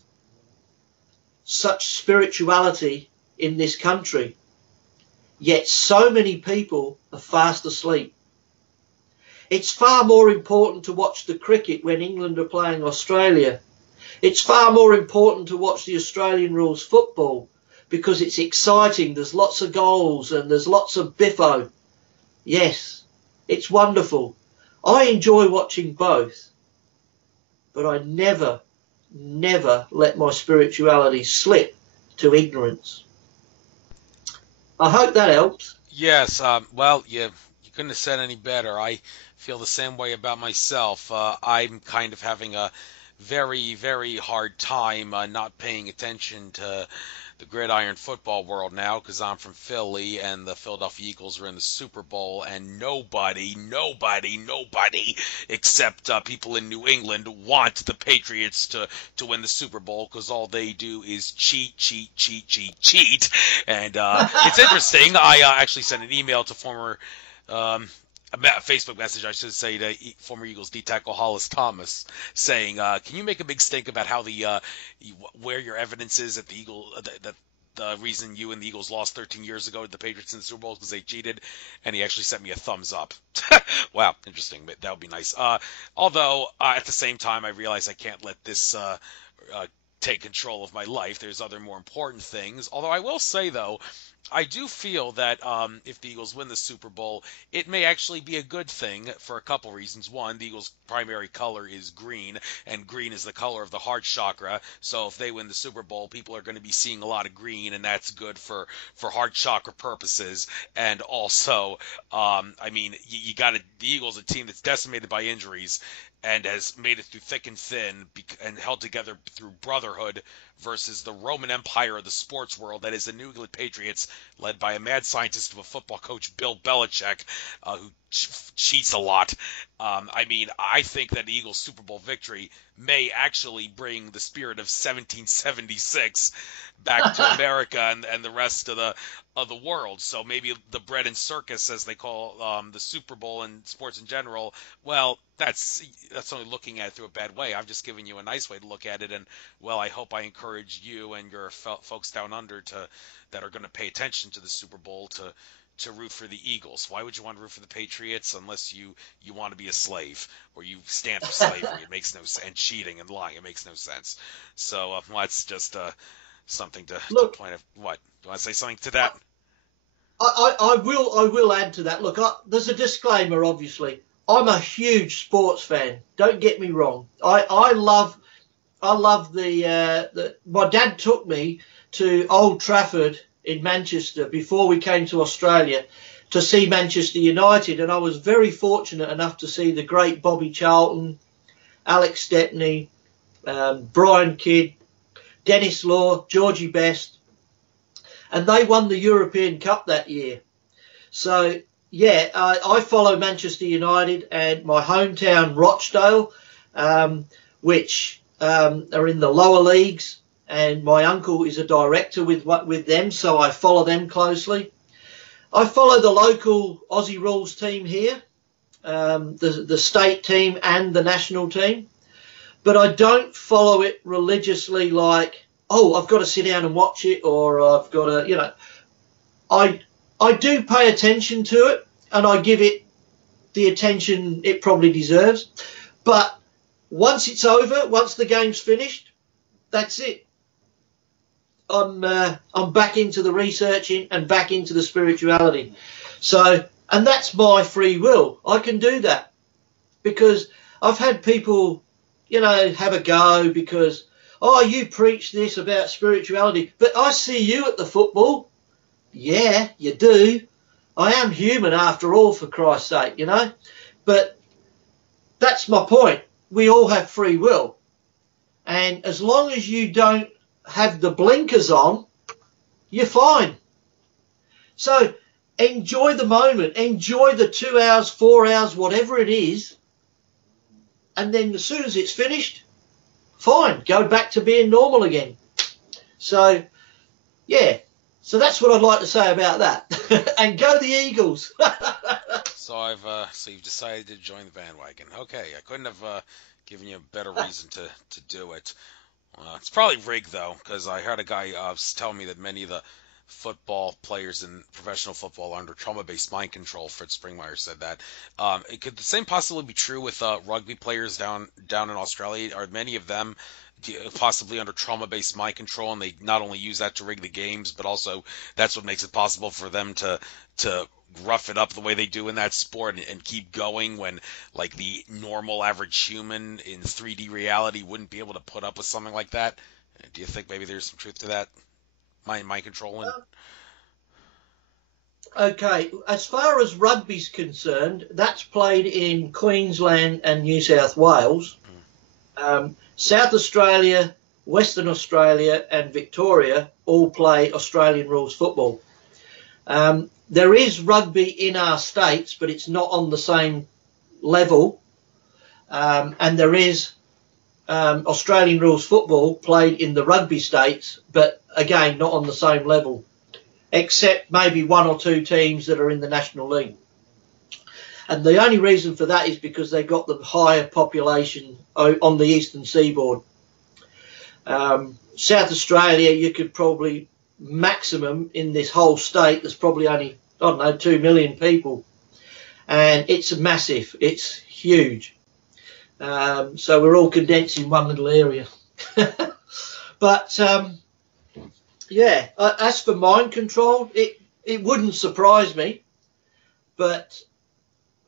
such spirituality in this country. Yet so many people are fast asleep. It's far more important to watch the cricket when England are playing Australia. It's far more important to watch the Australian rules football because it's exciting. There's lots of goals and there's lots of biffo. Yes, it's wonderful. I enjoy watching both, but I never let my spirituality slip to ignorance. I hope that helps. Yes, well, you couldn't have said any better. I feel the same way about myself. I'm kind of having a very, very hard time not paying attention to the gridiron football world now because I'm from Philly and the Philadelphia Eagles are in the Super Bowl, and nobody except people in New England want the Patriots to win the Super Bowl because all they do is cheat. And it's interesting. I actually sent an email to former a Facebook message, I should say, to former Eagles D tackle Hollis Thomas, saying, "Can you make a big stink about how where your evidence is that the reason you and the Eagles lost 13 years ago to the Patriots in the Super Bowl is because they cheated?" And he actually sent me a thumbs up. Wow, interesting. That would be nice. Although at the same time, I realize I can't let this take control of my life. There's other more important things. Although I will say, though, I do feel that if the Eagles win the Super Bowl, it may actually be a good thing for a couple reasons. One, the Eagles' primary color is green, and green is the color of the heart chakra. So if they win the Super Bowl, people are going to be seeing a lot of green, and that's good for heart chakra purposes. And also, I mean, you got the Eagles, a team that's decimated by injuries and has made it through thick and thin and held together through brotherhood versus the Roman Empire of the sports world that is the New England Patriots, led by a mad scientist of a football coach, Bill Belichick, who cheats a lot. I mean, I think that the Eagles' Super Bowl victory may actually bring the spirit of 1776 back to America and the rest of the world. So maybe the bread and circus, as they call the Super Bowl and sports in general, well, that's only looking at it through a bad way. I'm just giving you a nice way to look at it. And, well, I hope I encourage you and your folks down under that are going to pay attention to the Super Bowl to root for the Eagles. Why would you want to root for the Patriots unless you want to be a slave or you stand for slavery? It makes no sense. And cheating and lying, it makes no sense. So well, that's just something to point out. What? Do you want to say something to that? I will add to that. Look, there's a disclaimer, obviously. I'm a huge sports fan. Don't get me wrong. I love the my dad took me to Old Trafford in Manchester before we came to Australia to see Manchester United, and I was very fortunate enough to see the great Bobby Charlton, Alex Stepney, Brian Kidd, Dennis Law, Georgie Best, and they won the European Cup that year. So yeah, I follow Manchester United and my hometown Rochdale, which are in the lower leagues, and my uncle is a director with them, so I follow them closely. I follow the local Aussie Rules team here, the state team and the national team, but I don't follow it religiously like, oh, I've got to sit down and watch it, or I've got to, I do pay attention to it, and I give it the attention it probably deserves. But once it's over, once the game's finished, that's it. I'm back into the researching and back into the spirituality. So, and that's my free will. I can do that because I've had people, have a go because, oh, you preach this about spirituality, but I see you at the football. Yeah, you do. I am human after all, for Christ's sake, But that's my point. We all have free will. And as long as you don't have the blinkers on, you're fine. So enjoy the moment. Enjoy the 2 hours, 4 hours, whatever it is. And then as soon as it's finished, fine, go back to being normal again. So, yeah. So that's what I'd like to say about that. And go the Eagles. So so you've decided to join the bandwagon. Okay, I couldn't have given you a better reason to do it. It's probably rigged though, because I heard a guy tell me that many of the football players in professional football are under trauma-based mind control. Fritz Springmeier said that. Could the same possibly be true with rugby players down in Australia? Are many of them possibly under trauma-based mind control, and they not only use that to rig the games, but also that's what makes it possible for them to rough it up the way they do in that sport and keep going when, like, the normal average human in 3D reality wouldn't be able to put up with something like that? Do you think maybe there's some truth to that? Mind controlling? Okay, as far as rugby's concerned, that's played in Queensland and New South Wales. South Australia, Western Australia and Victoria all play Australian rules football. There is rugby in our states, but it's not on the same level. And there is Australian rules football played in the rugby states, but again, not on the same level, except maybe one or two teams that are in the National League. And the only reason for that is because they got the higher population on the eastern seaboard. South Australia, you could probably maximum in this whole state, there's probably only, 2 million people. And it's massive. It's huge. So we're all condensed in one little area. But yeah, as for mind control, it wouldn't surprise me. But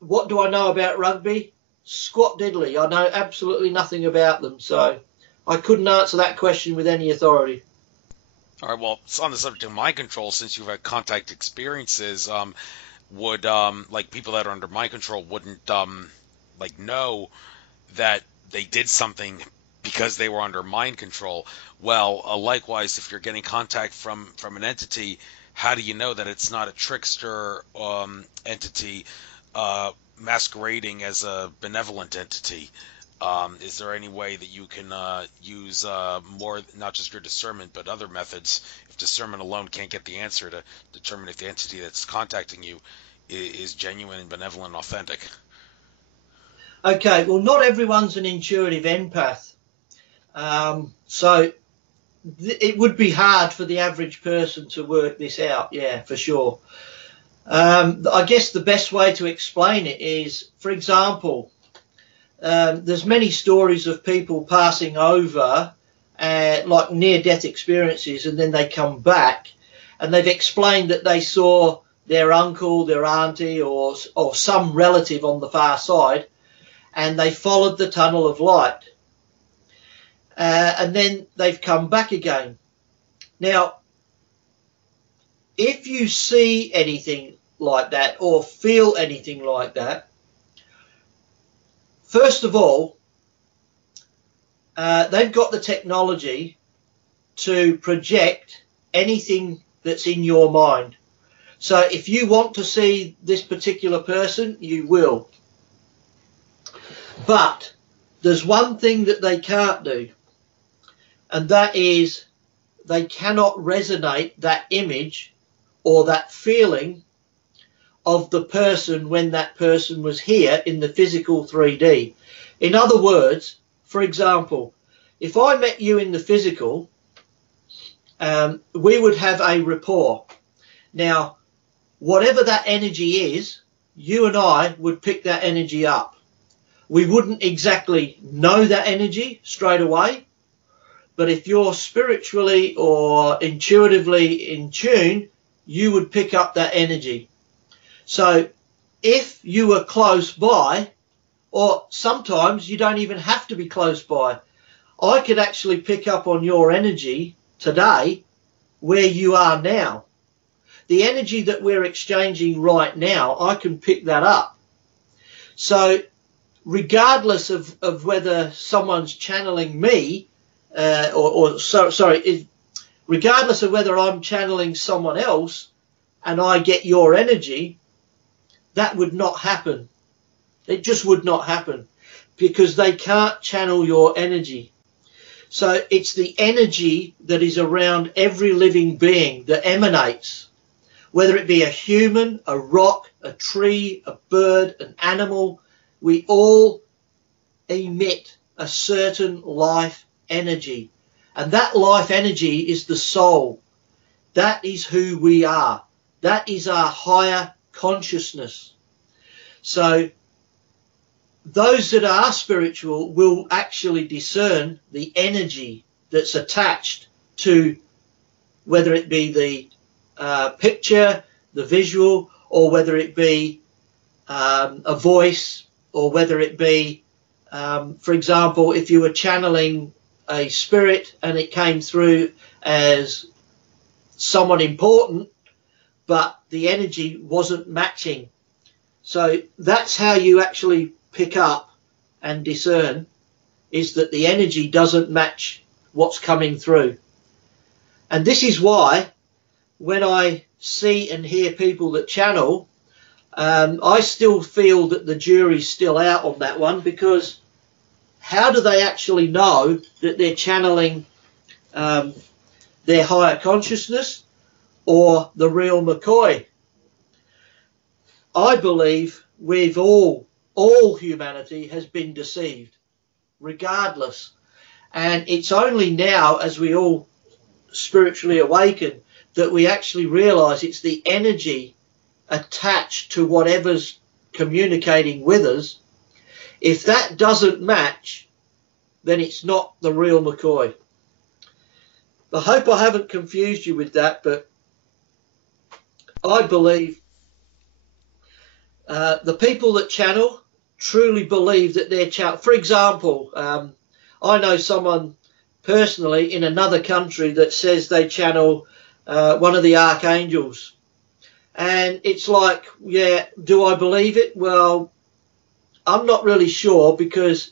what do I know about rugby? Squat diddly. I know absolutely nothing about them, so I couldn't answer that question with any authority. All right. Well, on the subject of mind control, since you've had contact experiences, would like people that are under mind control wouldn't like know that they did something because they were under mind control. Well, likewise, if you're getting contact from an entity, how do you know that it's not a trickster entity masquerading as a benevolent entity? Is there any way that you can use more, not just your discernment, but other methods, if discernment alone can't get the answer, to determine if the entity that's contacting you is genuine and benevolent and authentic? Okay, well, not everyone's an intuitive empath. So it would be hard for the average person to work this out, yeah, for sure. I guess the best way to explain it is, for example, there's many stories of people passing over like near-death experiences, and then they come back and they've explained that they saw their uncle, their auntie, or some relative on the far side, and they followed the tunnel of light. And then they've come back again. Now, if you see anything like that or feel anything like that, first of all, they've got the technology to project anything that's in your mind. So if you want to see this particular person, you will. But there's one thing that they can't do, and that is they cannot resonate that image or that feeling of the person when that person was here in the physical 3D. In other words, for example, if I met you in the physical, we would have a rapport. Now, whatever that energy is, you and I would pick that energy up. We wouldn't exactly know that energy straight away, but if you're spiritually or intuitively in tune, you would pick up that energy. So if you were close by, or sometimes you don't even have to be close by, I could actually pick up on your energy today where you are now. The energy that we're exchanging right now, I can pick that up. So regardless of whether someone's channeling me, regardless of whether I'm channeling someone else and I get your energy, that would not happen. It just would not happen because they can't channel your energy. So it's the energy that is around every living being that emanates, whether it be a human, a rock, a tree, a bird, an animal. We all emit a certain life energy. And that life energy is the soul. That is who we are. That is our higher consciousness. So those that are spiritual will actually discern the energy that's attached to whether it be the picture, the visual, or whether it be a voice, or whether it be, for example, if you were channeling a spirit and it came through as someone important, but the energy wasn't matching. So that's how you actually pick up and discern, is that the energy doesn't match what's coming through. And this is why when I see and hear people that channel, I still feel that the jury's still out on that one, because how do they actually know that they're channeling their higher consciousness or the real McCoy? I believe we've all humanity has been deceived, regardless. And it's only now, as we all spiritually awaken, that we actually realise it's the energy attached to whatever's communicating with us. If that doesn't match, then it's not the real McCoy. I hope I haven't confused you with that, but I believe the people that channel truly believe that they're channel. For example, I know someone personally in another country that says they channel one of the archangels. And it's like, yeah, do I believe it? Well, I'm not really sure, because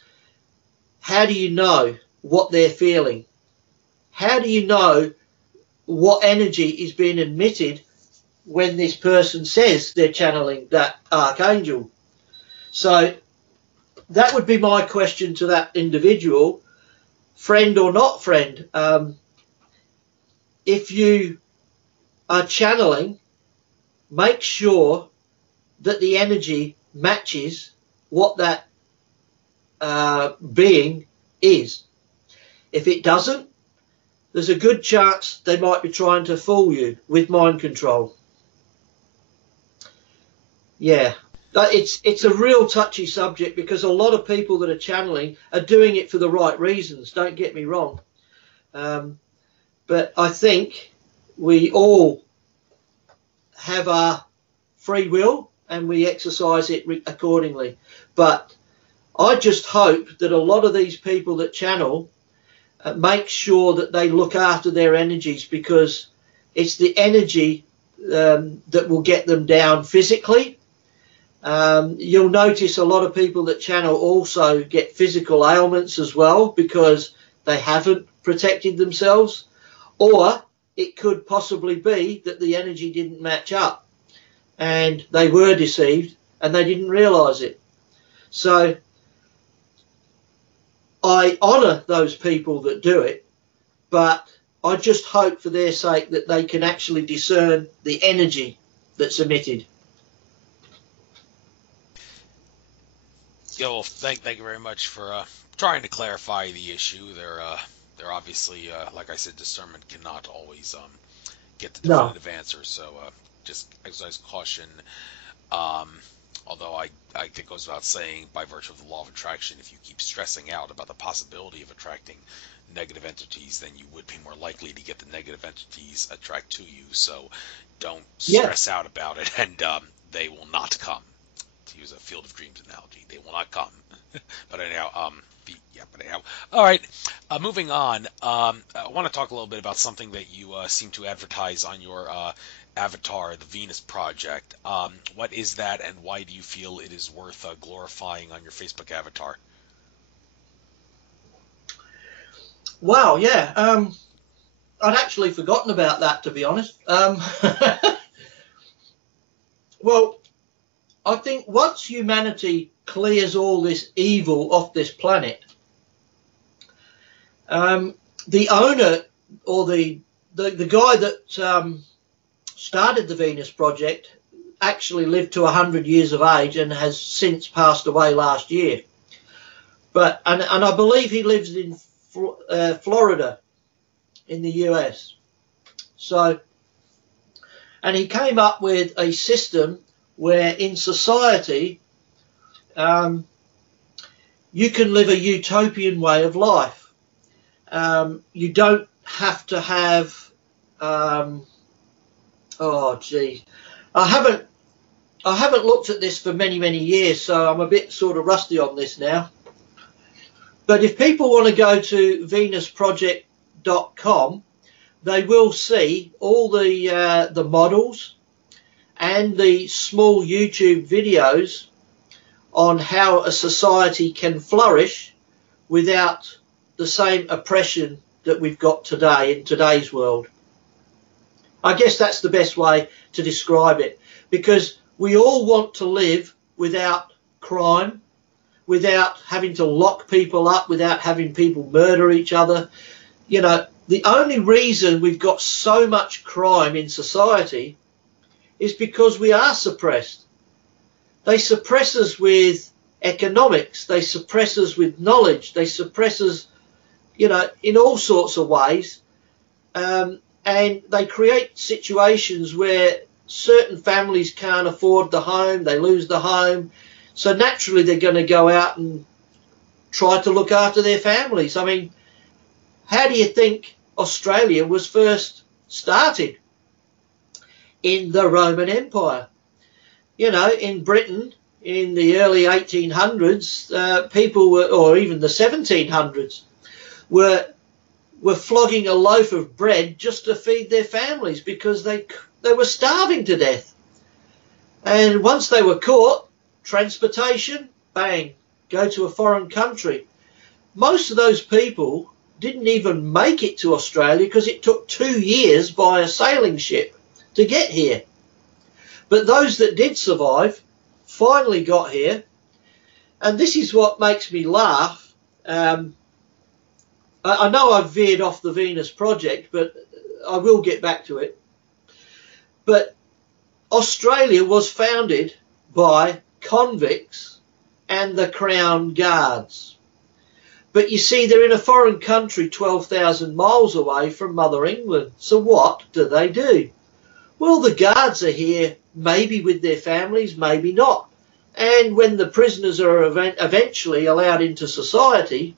how do you know what they're feeling? How do you know what energy is being emitted when this person says they're channeling that archangel? So that would be my question to that individual, friend or not friend. If you are channeling, make sure that the energy matches what that being is. If it doesn't, there's a good chance they might be trying to fool you with mind control. Yeah, it's a real touchy subject, because a lot of people that are channeling are doing it for the right reasons, don't get me wrong. But I think we all have our free will and we exercise it accordingly. But I just hope that a lot of these people that channel make sure that they look after their energies, because it's the energy that will get them down physically. You'll notice a lot of people that channel also get physical ailments as well, because they haven't protected themselves. Or it could possibly be that the energy didn't match up and they were deceived and they didn't realise it. So I honour those people that do it, but I just hope for their sake that they can actually discern the energy that's emitted. Yeah, well, thank you very much for trying to clarify the issue. They're obviously, like I said, discernment cannot always get the No. definitive answer. So just exercise caution. Um, Although I think it goes without saying, by virtue of the law of attraction, if you keep stressing out about the possibility of attracting negative entities, then you would be more likely to get the negative entities attract to you. So don't stress out about it, and they will not come. To use a Field of Dreams analogy, they will not come. But anyhow, all right. Moving on, I want to talk a little bit about something that you seem to advertise on your avatar, the Venus Project. What is that, and why do you feel it is worth glorifying on your Facebook avatar? Wow, yeah. I'd actually forgotten about that, to be honest. Well, I think once humanity clears all this evil off this planet, the owner, or the guy that started the Venus Project, actually lived to 100 years of age and has since passed away last year. But and I believe he lives in Florida in the US. So, and he came up with a system where in society you can live a utopian way of life. You don't have to have oh gee, I haven't looked at this for many years, so I'm a bit sort of rusty on this now. But if people want to go to venusproject.com, they will see all the models and the small YouTube videos on how a society can flourish without the same oppression that we've got today in today's world. I guess that's the best way to describe it, because we all want to live without crime, without having to lock people up, without having people murder each other. You know, the only reason we've got so much crime in society is because we are suppressed. They suppress us with economics, they suppress us with knowledge, they suppress us, you know, in all sorts of ways. And they create situations where certain families can't afford the home, they lose the home. So naturally they're going to go out and try to look after their families. I mean, how do you think Australia was first started in the Roman Empire. You know, in Britain, in the early 1800s, people were, or even the 1700s, were flogging a loaf of bread just to feed their families because they were starving to death. And once they were caught, transportation, bang, go to a foreign country. Most of those people didn't even make it to Australia because it took 2 years by a sailing ship to get here. But those that did survive finally got here. And this is what makes me laugh. I know I've veered off the Venus Project, but I will get back to it. But Australia was founded by convicts and the Crown Guards. But you see, they're in a foreign country 12,000 miles away from Mother England. So what do? Well, the guards are here, maybe with their families, maybe not. And when the prisoners are eventually allowed into society,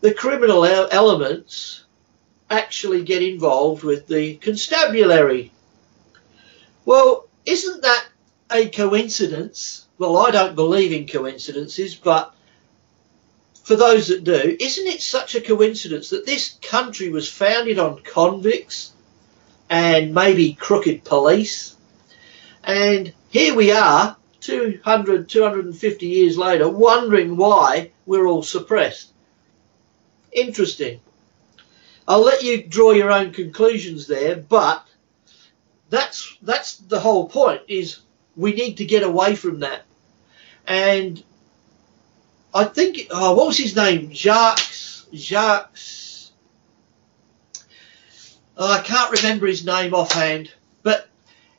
the criminal elements actually get involved with the constabulary. Well, isn't that a coincidence? Well, I don't believe in coincidences, but for those that do, isn't it such a coincidence that this country was founded on convicts and maybe crooked police? And here we are, 200, 250 years later, wondering why we're all suppressed. Interesting. I'll let you draw your own conclusions there, but that's the whole point, is we need to get away from that. And I think, what was his name? Jacques. I can't remember his name offhand, but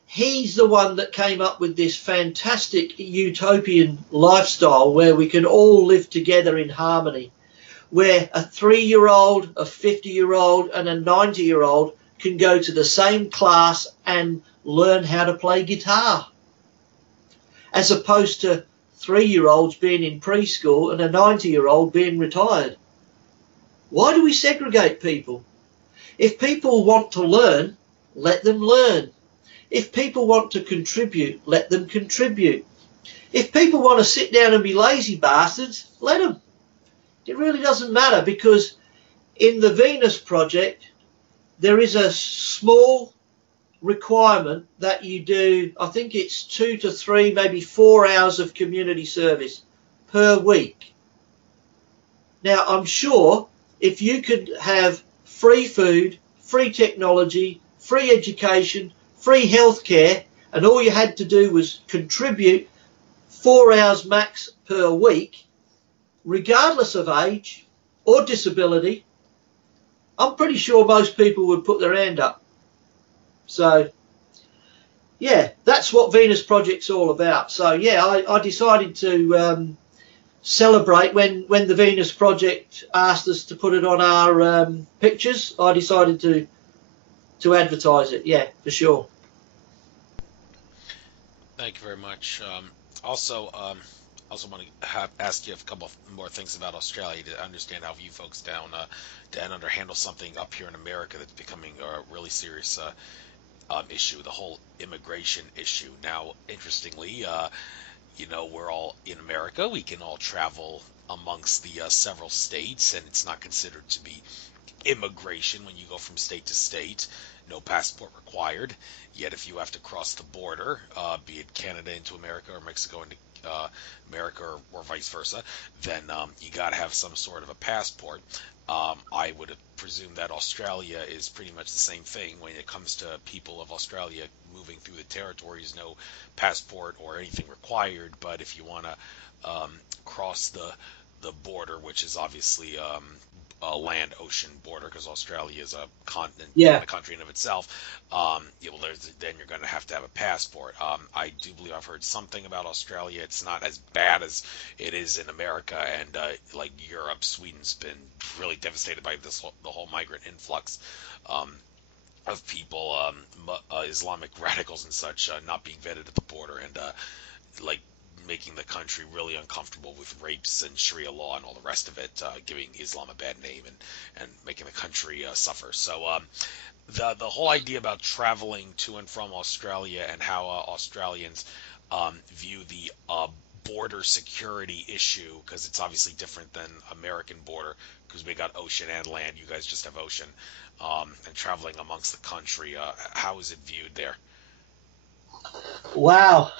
he's the one that came up with this fantastic utopian lifestyle where we can all live together in harmony, where a 3-year-old, a 50-year-old and a 90-year-old can go to the same class and learn how to play guitar, as opposed to 3-year-olds being in preschool and a 90-year-old being retired. Why do we segregate people? If people want to learn, let them learn. If people want to contribute, let them contribute. If people want to sit down and be lazy bastards, let them. It really doesn't matter, because in the Venus Project, there is a small requirement that you do, I think it's 2 to 3, maybe 4 hours of community service per week. Now, I'm sure if you could have free food, free technology, free education, free healthcare, and all you had to do was contribute 4 hours max per week, regardless of age or disability, I'm pretty sure most people would put their hand up. So, yeah, that's what Venus Project's all about. So, yeah, I decided to celebrate when the Venus Project asked us to put it on our pictures. I decided to advertise it, yeah, for sure. Thank you very much. Also want to ask you a couple of more things about Australia to understand how you folks down under handle something up here in America that's becoming a really serious issue, the whole immigration issue. Now, interestingly, we're all in America. We can all travel amongst the several states, and it's not considered to be immigration when you go from state to state. No passport required. Yet if you have to cross the border, be it Canada into America or Mexico into America, or vice versa, then you got to have some sort of a passport. I would presume that Australia is pretty much the same thing when it comes to people of Australia moving through the territories. No passport or anything required, but if you want to cross the border, which is obviously a land-ocean border, because Australia is a continent, Yeah. a country in of itself, then you're going to have a passport. I do believe I've heard something about Australia. It's not as bad as it is in America, and like Europe, Sweden's been really devastated by the whole migrant influx of people, Islamic radicals and such, not being vetted at the border, and like making the country really uncomfortable with rapes and Sharia law and all the rest of it, giving Islam a bad name and making the country suffer. So the whole idea about traveling to and from Australia and how Australians view the border security issue, because it's obviously different than American border, because we got ocean and land. You guys just have ocean, and traveling amongst the country. How is it viewed there? Wow.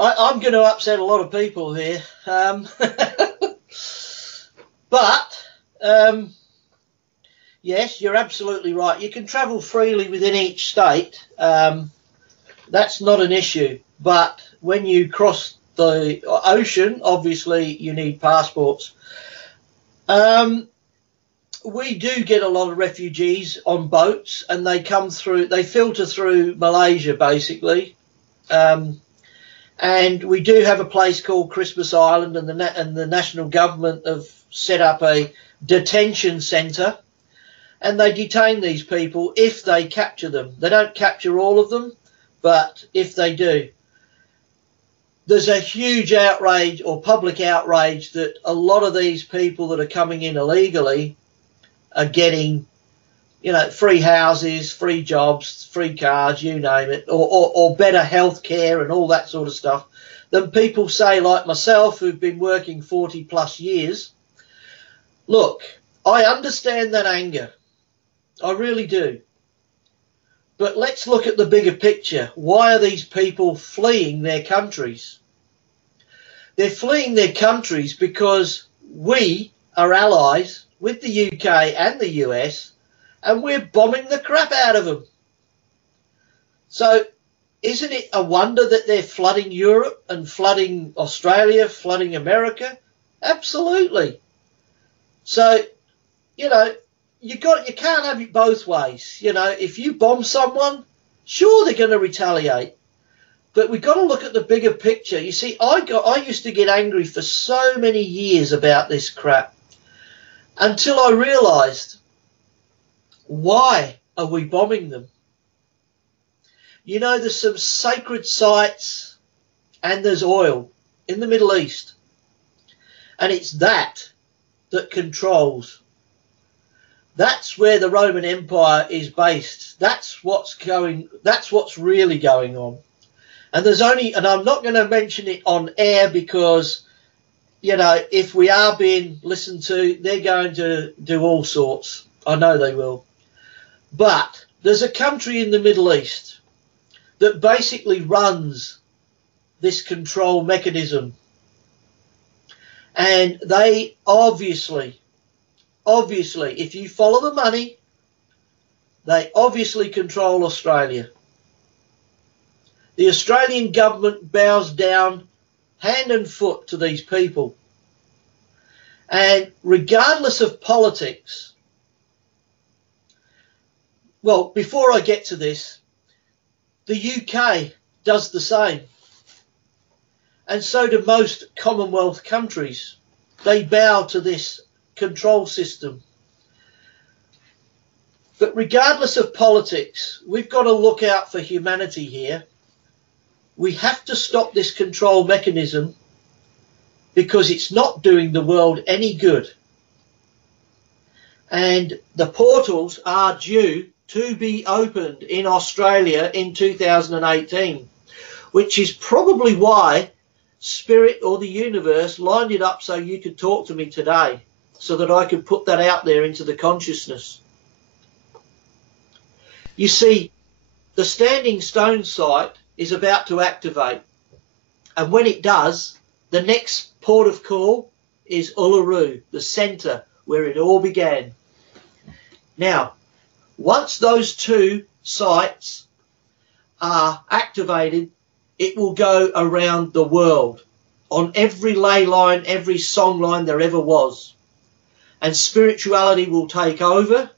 I'm going to upset a lot of people here. But yes, you're absolutely right. You can travel freely within each state. That's not an issue. But when you cross the ocean, obviously you need passports. We do get a lot of refugees on boats, and they come through, they filter through Malaysia, basically. And we do have a place called Christmas Island, and the national government have set up a detention centre, and they detain these people if they capture them. They don't capture all of them, but if they do. There's a huge outrage, or public outrage, that a lot of these people that are coming in illegally are getting, free houses, free jobs, free cars, you name it, or better health care and all that sort of stuff, than people say, like myself, who've been working 40 plus years. Look, I understand that anger. I really do. But let's look at the bigger picture. Why are these people fleeing their countries? They're fleeing their countries because we are allies with the UK and the US, and we're bombing the crap out of them. So isn't it a wonder that they're flooding Europe and flooding Australia, flooding America? Absolutely. So, you can't have it both ways. If you bomb someone, sure, they're going to retaliate. But we've got to look at the bigger picture. You see, I used to get angry for so many years about this crap, until I realised, why are we bombing them? There's some sacred sites and there's oil in the Middle East. And it's that controls. That's where the Roman Empire is based. That's what's really going on. And I'm not going to mention it on air because, if we are being listened to, they're going to do all sorts. I know they will. But there's a country in the Middle East that basically runs this control mechanism. And they obviously, if you follow the money, they obviously control Australia. The Australian government bows down hand and foot to these people. And regardless of politics, well, before I get to this, the UK does the same. And so do most Commonwealth countries. They bow to this control system. But regardless of politics, we've got to look out for humanity here. We have to stop this control mechanism because it's not doing the world any good. And the portals are due to be opened in Australia in 2018, which is probably why Spirit or the universe lined it up so you could talk to me today, so that I could put that out there into the consciousness. You see, the Standing Stone site is about to activate. And when it does, the next port of call is Uluru, the centre where it all began. Now, once those two sites are activated, it will go around the world on every ley line, every song line there ever was. And spirituality will take over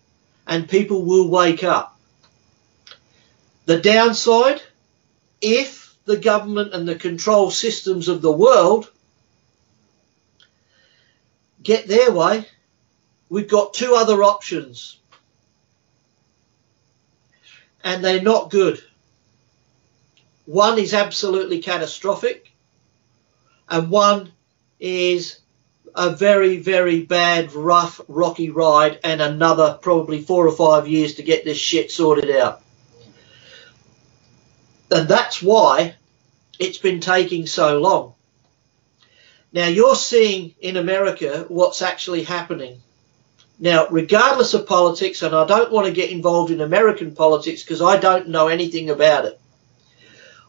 and people will wake up. The downside, if the government and the control systems of the world get their way, we've got two other options. And they're not good. One is absolutely catastrophic, and one is a very, very bad, rough, rocky ride, and another probably 4 or 5 years to get this shit sorted out. And that's why it's been taking so long. Now, you're seeing in America what's actually happening. Now, regardless of politics, and I don't want to get involved in American politics because I don't know anything about it.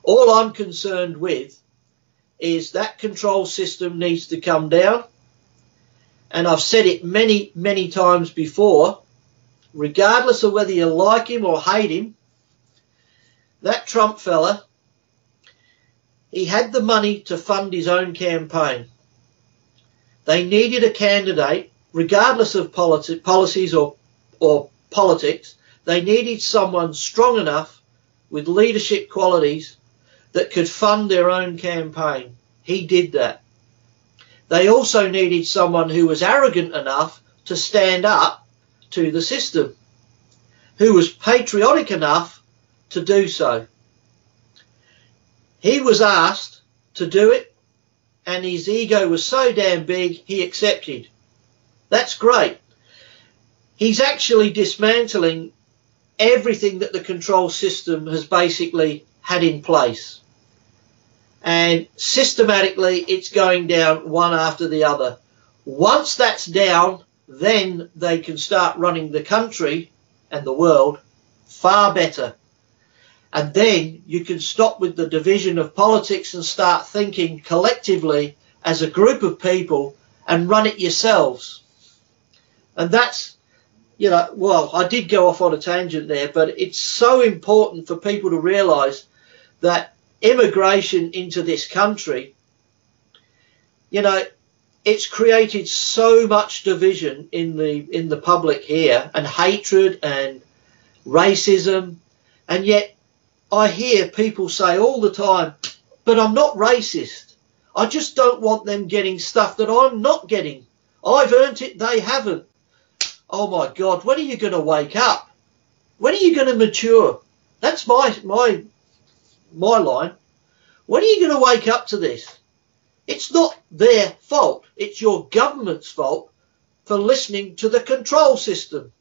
All I'm concerned with is that control system needs to come down. And I've said it many, many times before, regardless of whether you like him or hate him, that Trump fella, he had the money to fund his own campaign. They needed a candidate, regardless of policies or politics, they needed someone strong enough with leadership qualities that could fund their own campaign. He did that. They also needed someone who was arrogant enough to stand up to the system, who was patriotic enough to do so. He was asked to do it, and his ego was so damn big, he accepted. That's great. He's actually dismantling everything that the control system has basically had in place. And systematically, it's going down one after the other. Once that's down, then they can start running the country and the world far better. And then you can stop with the division of politics and start thinking collectively as a group of people and run it yourselves. And that's, well, I did go off on a tangent there, but it's so important for people to realise that immigration into this country, it's created so much division in the public here, and hatred and racism, and yet I hear people say all the time, but I'm not racist. I just don't want them getting stuff that I'm not getting. I've earned it, they haven't. Oh my God, when are you going to wake up? When are you going to mature? That's my line. When are you going to wake up to this? It's not their fault. It's your government's fault for listening to the control system.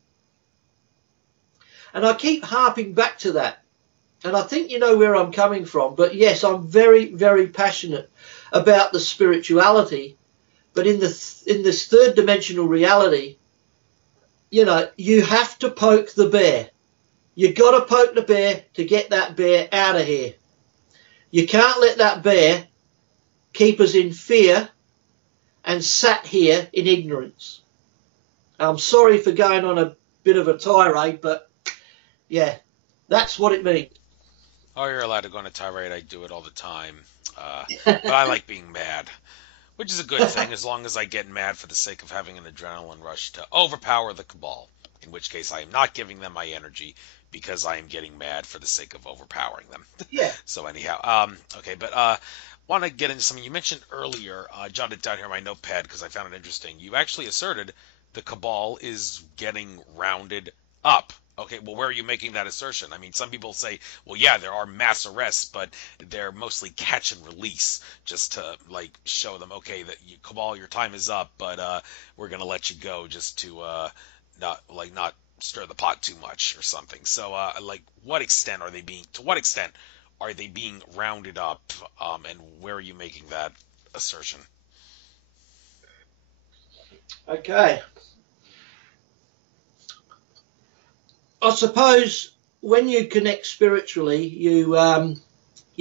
And I keep harping back to that. And I think you know where I'm coming from. But yes, I'm very, very passionate about the spirituality. But in this third dimensional reality, you have to poke the bear. You've got to poke the bear to get that bear out of here. You can't let that bear keep us in fear and sat here in ignorance. I'm sorry for going on a bit of a tirade, but yeah, that's what it means. Oh, you're allowed to go on a tirade. I do it all the time. But I like being mad, which is a good thing as long as I get mad for the sake of having an adrenaline rush to overpower the cabal, in which case I am not giving them my energy because I am getting mad for the sake of overpowering them. Yeah. So anyhow, okay, but want to get into something you mentioned earlier. I jotted it down here on my notepad because I found it interesting. You actually asserted the cabal is getting rounded up. Okay, well, where are you making that assertion? I mean, some people say, well, yeah, there are mass arrests, but they're mostly catch and release, just to show them, okay, that cabal, your time is up, but we're gonna let you go, just to not stir the pot too much or something. So, to what extent are they being rounded up, and where are you making that assertion? Okay. I suppose when you connect spiritually, you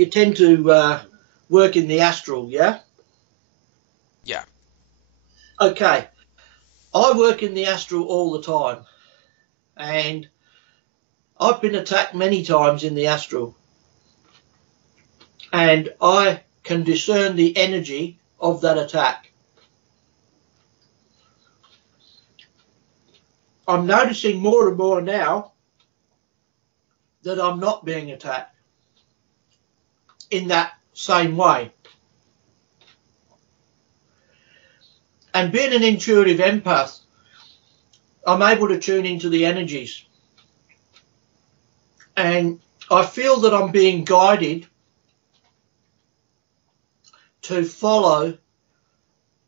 tend to work in the astral, yeah? Yeah. Okay. I work in the astral all the time, and I've been attacked many times in the astral, and I can discern the energy of that attack. I'm noticing more and more now that I'm not being attacked in that same way. And being an intuitive empath, I'm able to tune into the energies. And I feel that I'm being guided to follow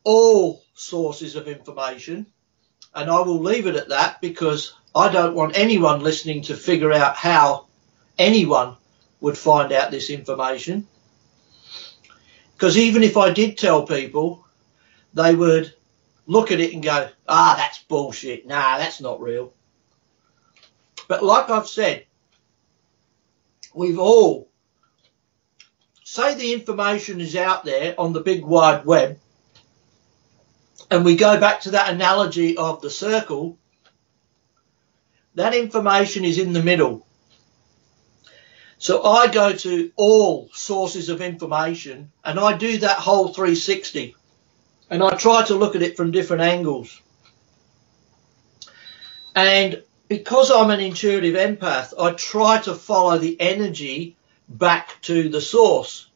all sources of information, and I will leave it at that because I don't want anyone listening to figure out how anyone would find out this information. Because even if I did tell people, they would look at it and go, ah, that's bullshit. Nah, that's not real. But like I've said, we've all, say the information is out there on the big wide web, and we go back to that analogy of the circle, that information is in the middle. So I go to all sources of information and I do that whole 360 and I try to look at it from different angles. And because I'm an intuitive empath, I try to follow the energy back to the source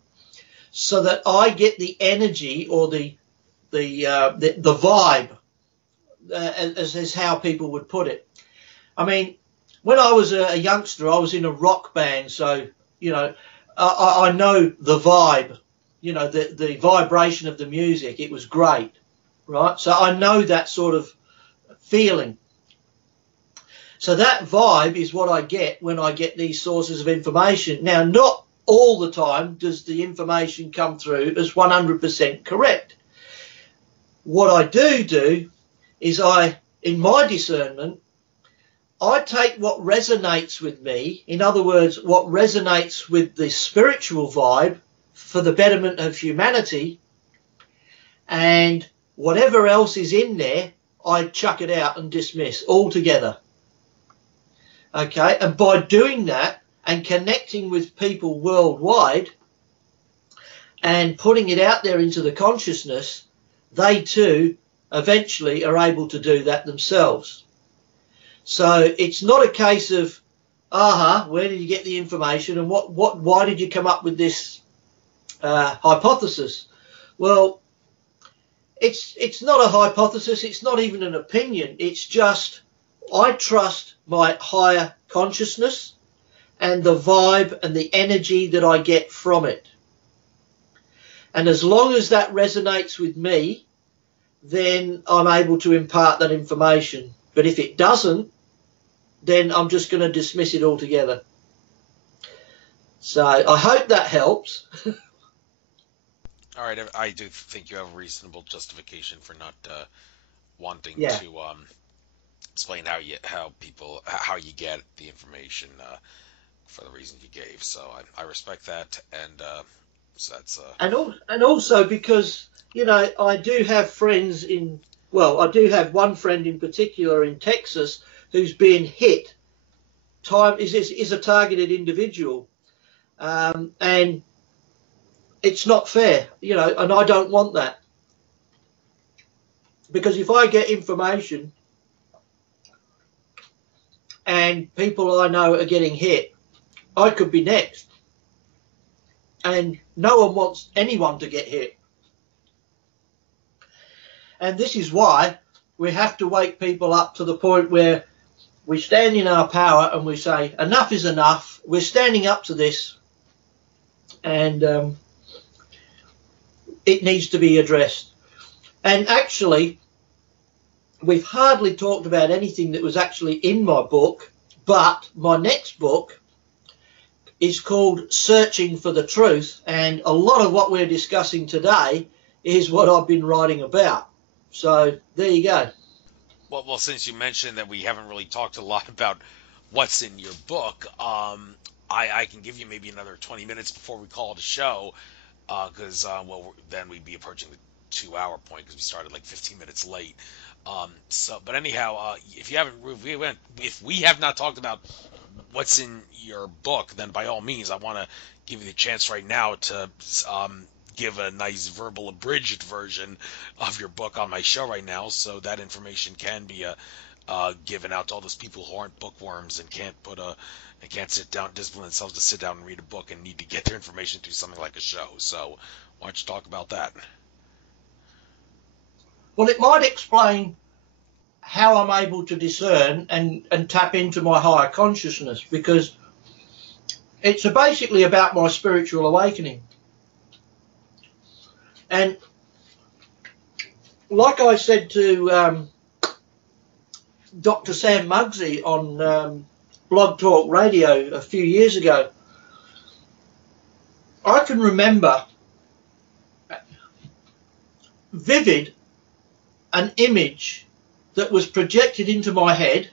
so that I get the energy or the vibe, as is how people would put it. I mean, when I was a youngster, I was in a rock band, so, you know, I know the vibe, you know, the vibration of the music. It was great, right? So I know that sort of feeling. So that vibe is what I get when I get these sources of information. Now, not all the time does the information come through as 100% correct. What I do is in my discernment, I take what resonates with me, in other words, what resonates with the spiritual vibe for the betterment of humanity, and whatever else is in there, I chuck it out and dismiss altogether. Okay, and by doing that and connecting with people worldwide and putting it out there into the consciousness, they too eventually are able to do that themselves. So it's not a case of, where did you get the information and why did you come up with this hypothesis? Well, it's not a hypothesis. It's not even an opinion. It's just I trust my higher consciousness and the vibe and the energy that I get from it. And as long as that resonates with me, then I'm able to impart that information. But if it doesn't, then I'm just going to dismiss it altogether. So I hope that helps. All right, I do think you have a reasonable justification for not wanting to explain how you get the information for the reasons you gave. So I respect that, and so that's and also because, you know, I do have friends I do have one friend in particular in Texas who's been hit. Is a targeted individual, and it's not fair, you know, and I don't want that, because if I get information and people I know are getting hit, I could be next, and no one wants anyone to get hit. And this is why we have to wake people up to the point where we stand in our power and we say, enough is enough. We're standing up to this, and it needs to be addressed. And actually, we've hardly talked about anything that was actually in my book, but my next book is called Searching for the Truth, and a lot of what we're discussing today is what I've been writing about. So there you go. Well, since you mentioned that we haven't really talked a lot about what's in your book, I can give you maybe another 20 minutes before we call it a show, because then we'd be approaching the 2-hour point because we started like 15 minutes late. But anyhow, if we have not talked about what's in your book, then by all means, I want to give you the chance right now to give a nice verbal abridged version of your book on my show right now, so that information can be given out to all those people who aren't bookworms and can't sit down, discipline themselves to sit down and read a book and need to get their information through something like a show. So why don't you talk about that? Well, it might explain how I'm able to discern and tap into my higher consciousness, because it's basically about my spiritual awakening. And like I said to Dr. Sam Muggsy on Blog Talk Radio a few years ago, I can remember vivid an image that was projected into my head.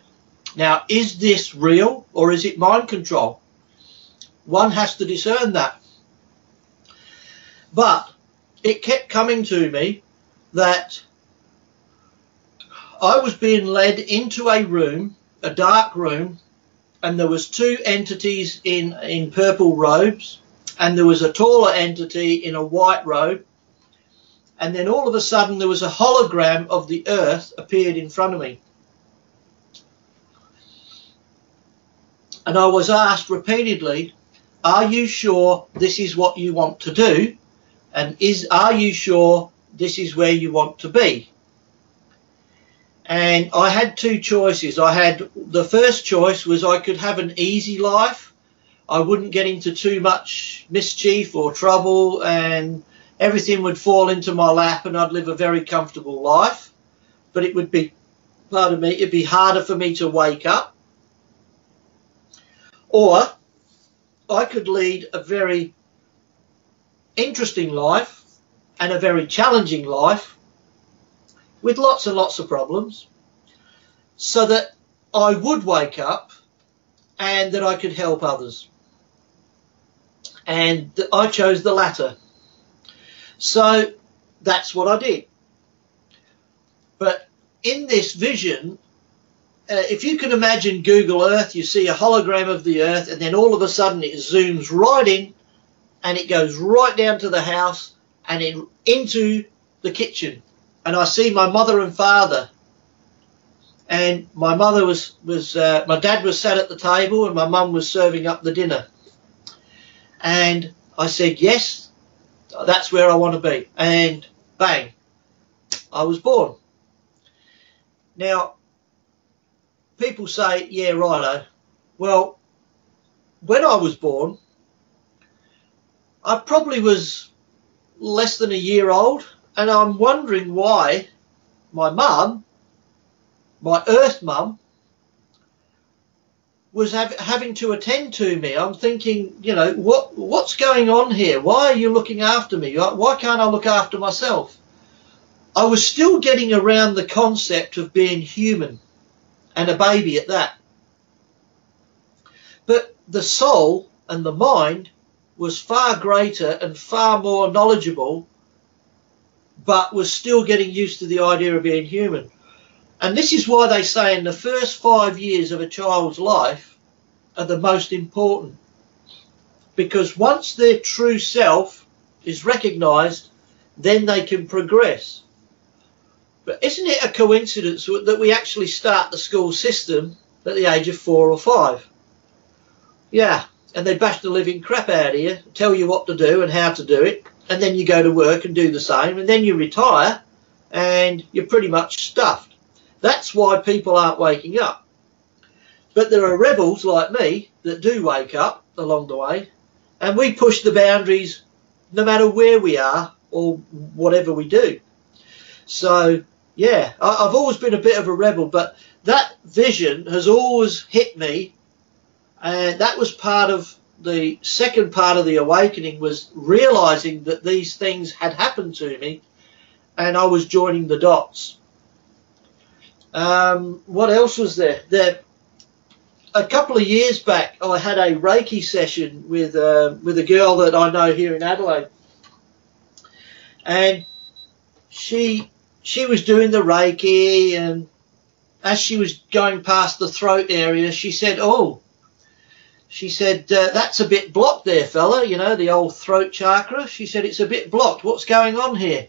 Now, is this real or is it mind control? One has to discern that. But it kept coming to me that I was being led into a room, a dark room, and there was two entities in purple robes, and there was a taller entity in a white robe, and then all of a sudden there was a hologram of the earth appeared in front of me. And I was asked repeatedly, are you sure this is what you want to do? And are you sure this is where you want to be? And I had two choices. The first choice was I could have an easy life. I wouldn't get into too much mischief or trouble, and everything would fall into my lap and I'd live a very comfortable life. But it would be, pardon me, it'd be harder for me to wake up. Or I could lead a very interesting life and a very challenging life with lots and lots of problems, so that I would wake up and that I could help others. And I chose the latter. So that's what I did. But in this vision, if you can imagine Google Earth, you see a hologram of the earth, and then all of a sudden it zooms right in and it goes right down to the house and into the kitchen. And I see my mother and father. And my mother my dad was sat at the table and my mum was serving up the dinner. And I said, yes, that's where I want to be. And bang, I was born. Now, people say, yeah, righto. Well, when I was born, I probably was less than a year old, and I'm wondering why my mum, my earth mum, was having to attend to me. I'm thinking, you know, what's going on here? Why are you looking after me? Why can't I look after myself? I was still getting around the concept of being human, and a baby at that. But the soul and the mind was far greater and far more knowledgeable, but was still getting used to the idea of being human. And this is why they say in the first 5 years of a child's life are the most important. Because once their true self is recognised, then they can progress. But isn't it a coincidence that we actually start the school system at the age of 4 or 5? Yeah, and they bash the living crap out of you, tell you what to do and how to do it, and then you go to work and do the same, and then you retire and you're pretty much stuffed. That's why people aren't waking up. But there are rebels like me that do wake up along the way, and we push the boundaries no matter where we are or whatever we do. So, yeah, I've always been a bit of a rebel, but that vision has always hit me, and that was part of the second part of the awakening, was realising that these things had happened to me, and I was joining the dots. What else was there? A couple of years back, I had a Reiki session with a girl that I know here in Adelaide, and she was doing the Reiki, and as she was going past the throat area, she said, that's a bit blocked there, fella, you know, the old throat chakra. She said, it's a bit blocked. What's going on here?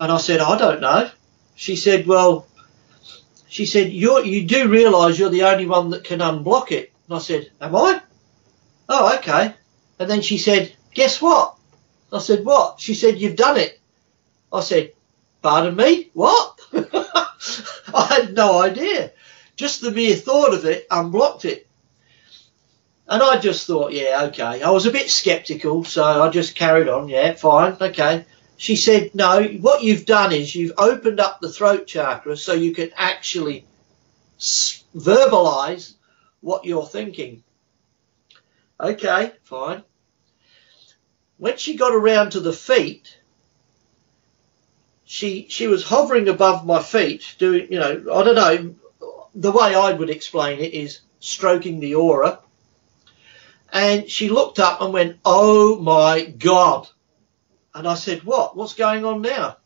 And I said, I don't know. She said, you do realise you're the only one that can unblock it. And I said, am I? Oh, okay. And then she said, guess what? I said, what? She said, you've done it. I said, pardon me? What? I had no idea. Just the mere thought of it unblocked it. And I just thought, yeah, okay. I was a bit sceptical, so I just carried on. Yeah, fine, okay. She said, no, what you've done is you've opened up the throat chakra so you can actually verbalize what you're thinking. Okay, fine. When she got around to the feet, she was hovering above my feet, doing, you know, I don't know, the way I would explain it is stroking the aura. And she looked up and went, oh my God. And I said, what? What's going on now?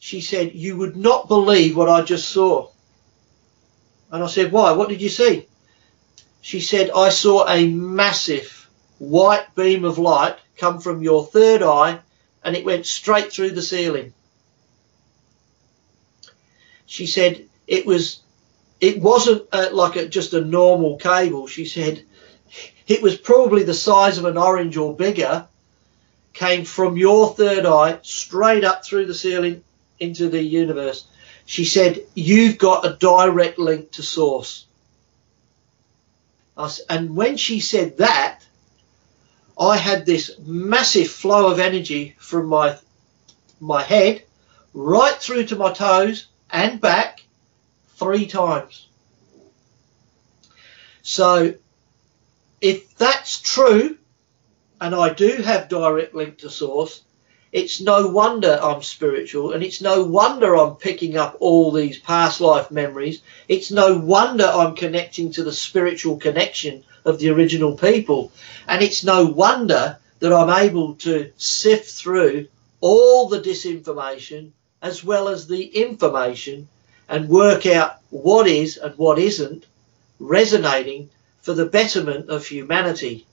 She said, you would not believe what I just saw. And I said, why? What did you see? She said, I saw a massive white beam of light come from your third eye, and it went straight through the ceiling. She said, it wasn't just a normal cable. She said, it was probably the size of an orange or bigger, came from your third eye straight up through the ceiling into the universe. She said, you've got a direct link to source. And when she said that, I had this massive flow of energy from my head right through to my toes and back 3 times. So if that's true, and I do have direct link to source, it's no wonder I'm spiritual, and it's no wonder I'm picking up all these past life memories. It's no wonder I'm connecting to the spiritual connection of the original people. And it's no wonder that I'm able to sift through all the disinformation as well as the information and work out what is and what isn't resonating for the betterment of humanity.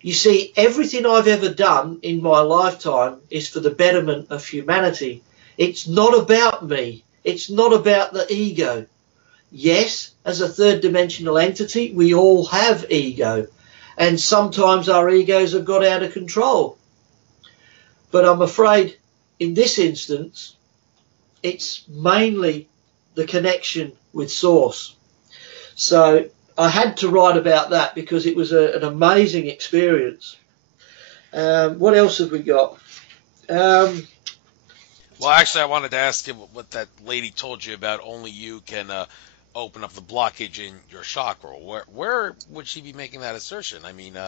You see, everything I've ever done in my lifetime is for the betterment of humanity. It's not about me. It's not about the ego. Yes, as a third dimensional entity, we all have ego. And sometimes our egos have got out of control. But I'm afraid in this instance, it's mainly the connection with Source. So I had to write about that because it was an amazing experience. What else have we got? Well, actually, I wanted to ask you what that lady told you about only you can open up the blockage in your chakra. Where would she be making that assertion? I mean,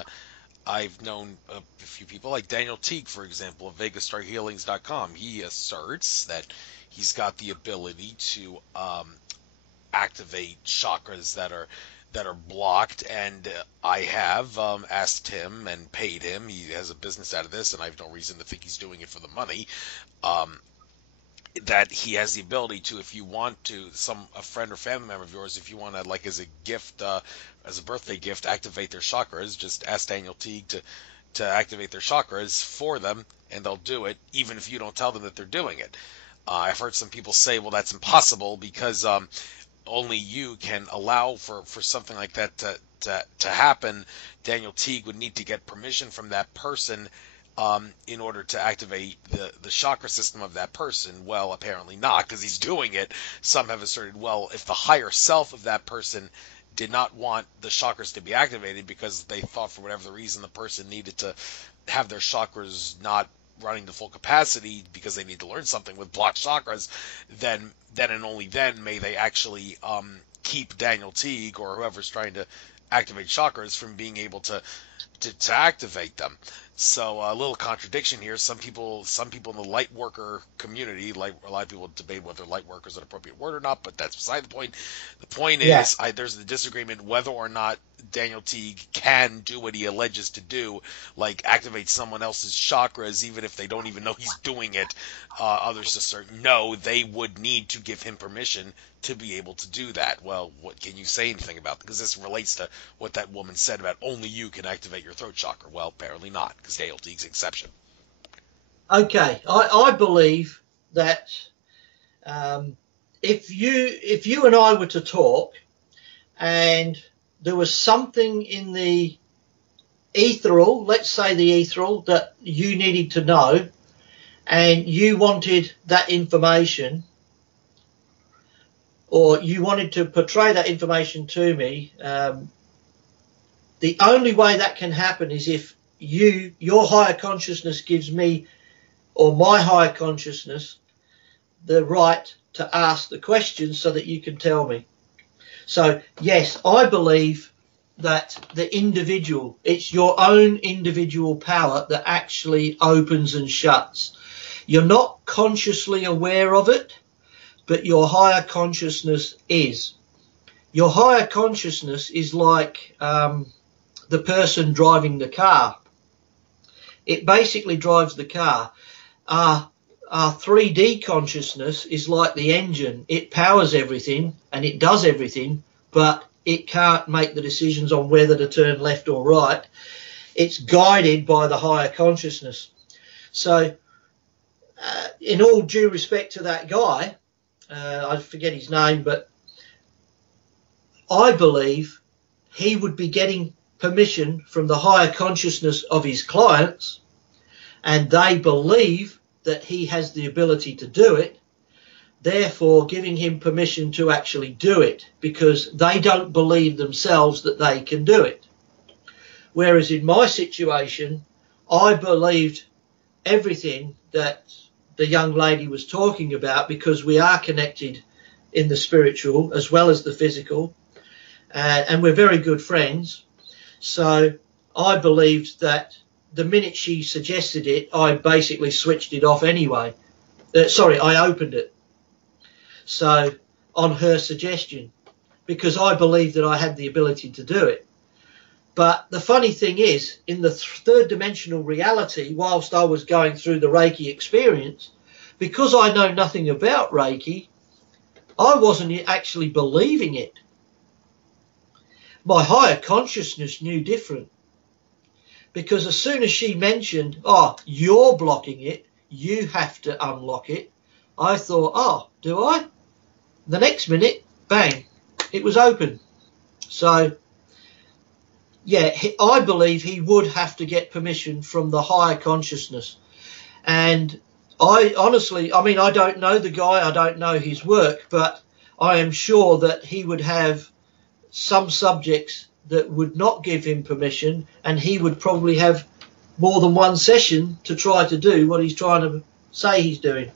I've known a few people, like Daniel Teague, for example, of VegasStarHealings.com. He asserts that he's got the ability to activate chakras that are blocked, and I have asked him and paid him. He has a business out of this, and I have no reason to think he's doing it for the money. That he has the ability to, if you want to, a friend or family member of yours, if you want to, like as a gift, as a birthday gift, activate their chakras, just ask Daniel Teague to activate their chakras for them, and they'll do it, even if you don't tell them that they're doing it. I've heard some people say, well, that's impossible because only you can allow for something like that to happen. Daniel Teague would need to get permission from that person in order to activate the chakra system of that person. Well, apparently not, because he's doing it. Some have asserted, well, if the higher self of that person did not want the chakras to be activated because they thought for whatever the reason the person needed to have their chakras not running to full capacity because they need to learn something with blocked chakras, then and only then may they actually keep Daniel Teague or whoever's trying to activate chakras from being able to activate them. So a little contradiction here. Some people in the light worker community, like a lot of people debate whether light worker is an appropriate word or not, but that's beside the point. The point is, there's a disagreement whether or not Daniel Teague can do what he alleges to do, like activate someone else's chakras, even if they don't even know he's doing it. Others assert no, they would need to give him permission to be able to do that. Well, what can you say anything about that? Because this relates to what that woman said about only you can activate your throat chakra. Well, apparently not, because Daniel Teague's an exception. Okay, I believe that if you and I were to talk and there was something in the ethereal, let's say the ethereal, that you needed to know and you wanted that information, or you wanted to portray that information to me, the only way that can happen is if your higher consciousness gives me or my higher consciousness the right to ask the questions so that you can tell me. So, yes, I believe that the individual, it's your own individual power that actually opens and shuts. You're not consciously aware of it, but your higher consciousness is. Your higher consciousness is like the person driving the car. It basically drives the car. Our 3D consciousness is like the engine. It powers everything and it does everything, but it can't make the decisions on whether to turn left or right. It's guided by the higher consciousness. So in all due respect to that guy, I forget his name, but I believe he would be getting permission from the higher consciousness of his clients, and they believe that he has the ability to do it, therefore giving him permission to actually do it, because they don't believe themselves that they can do it. Whereas in my situation, I believed everything that the young lady was talking about, because we are connected in the spiritual as well as the physical, and we're very good friends. So I believed that the minute she suggested it, I basically switched it off anyway. I opened it. So on her suggestion, because I believed that I had the ability to do it. But the funny thing is, in the third dimensional reality, whilst I was going through the Reiki experience, because I know nothing about Reiki, I wasn't actually believing it. My higher consciousness knew different. Because as soon as she mentioned, oh, you're blocking it, you have to unlock it, I thought, oh, do I? The next minute, bang, it was open. So, yeah, I believe he would have to get permission from the higher consciousness. And I honestly, I mean, I don't know the guy, I don't know his work, but I am sure that he would have some subjects that would not give him permission, and he would probably have more than one session to try to do what he's trying to say he's doing.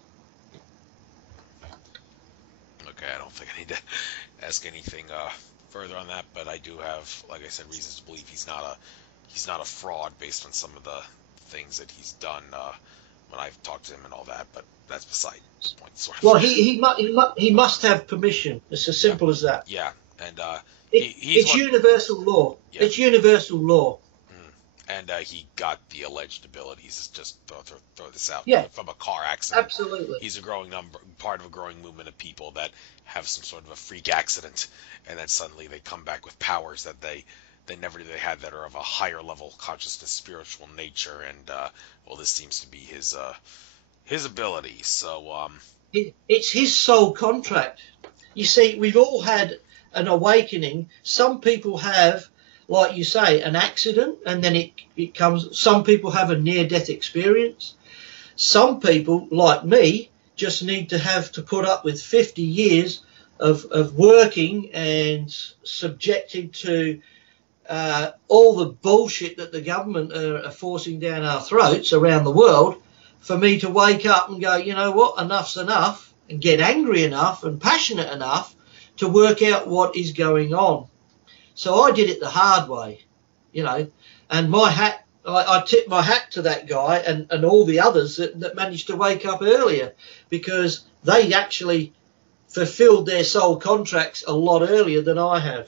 Okay, I don't think I need to ask anything further on that, but I do have, like I said, reasons to believe he's not a fraud based on some of the things that he's done when I've talked to him and all that. But that's beside the point, sort of. Well, he must have permission. It's as simple as that. Yeah, and it's universal law. Yeah. It's universal law. And he got the alleged abilities. Just throw this out. Yeah. From a car accident. Absolutely. He's a part of a growing movement of people that have some sort of a freak accident, and then suddenly they come back with powers that they never knew they had, that are of a higher level consciousness, spiritual nature. And well, this seems to be his ability. So it's his soul contract. You see, we've all had an awakening. Some people have, like you say, an accident, and then it comes. Some people have a near-death experience. Some people, like me, just need to have to put up with 50 years of working and subjected to all the bullshit that the government are forcing down our throats around the world, for me to wake up and go, you know what, enough's enough, and get angry enough and passionate enough to work out what is going on. So I did it the hard way, and I tip my hat to that guy and all the others that managed to wake up earlier, because they actually fulfilled their soul contracts a lot earlier than I have.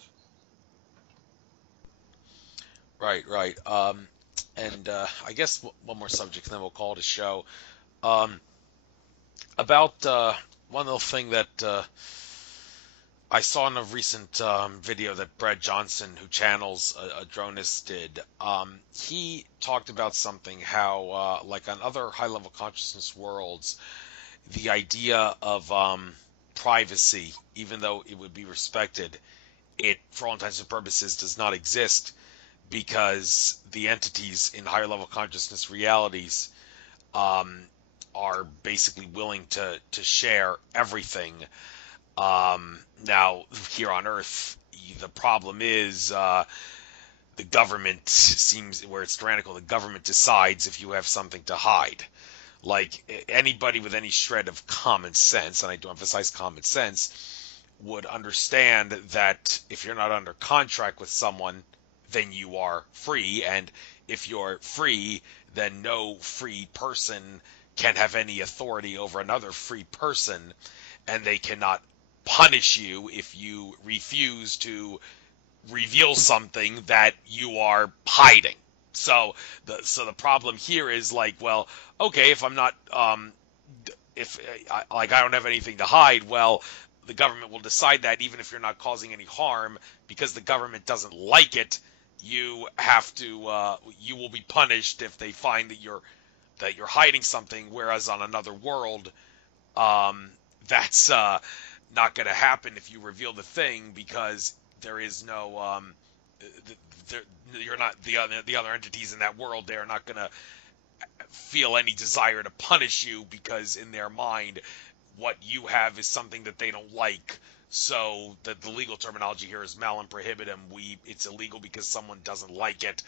Right. And I guess one more subject, and then we'll call it a show. About one little thing that I saw in a recent video that Brad Johnson, who channels Adronis, did. He talked about something, how like on other high-level consciousness worlds, the idea of privacy, even though it would be respected, it, for all intents and purposes, does not exist, because the entities in higher level consciousness realities are basically willing to share everything. Now, here on Earth, the problem is the government seems, where it's tyrannical, the government decides if you have something to hide. like anybody with any shred of common sense, and I do emphasize common sense, would understand that if you're not under contract with someone, then you are free, and if you're free, then no free person can have any authority over another free person, and they cannot punish you if you refuse to reveal something that you are hiding. So the problem here is like, well, okay, if I'm not if like I don't have anything to hide, well, the government will decide that even if you're not causing any harm, because the government doesn't like it, you have to you will be punished if they find that you're hiding something. Whereas on another world, that's not going to happen if you reveal the thing, because there is no you're not the other entities in that world. They are not going to feel any desire to punish you, because in their mind, what you have is something that they don't like. So the legal terminology here is malum prohibitum. It's illegal because someone doesn't like it.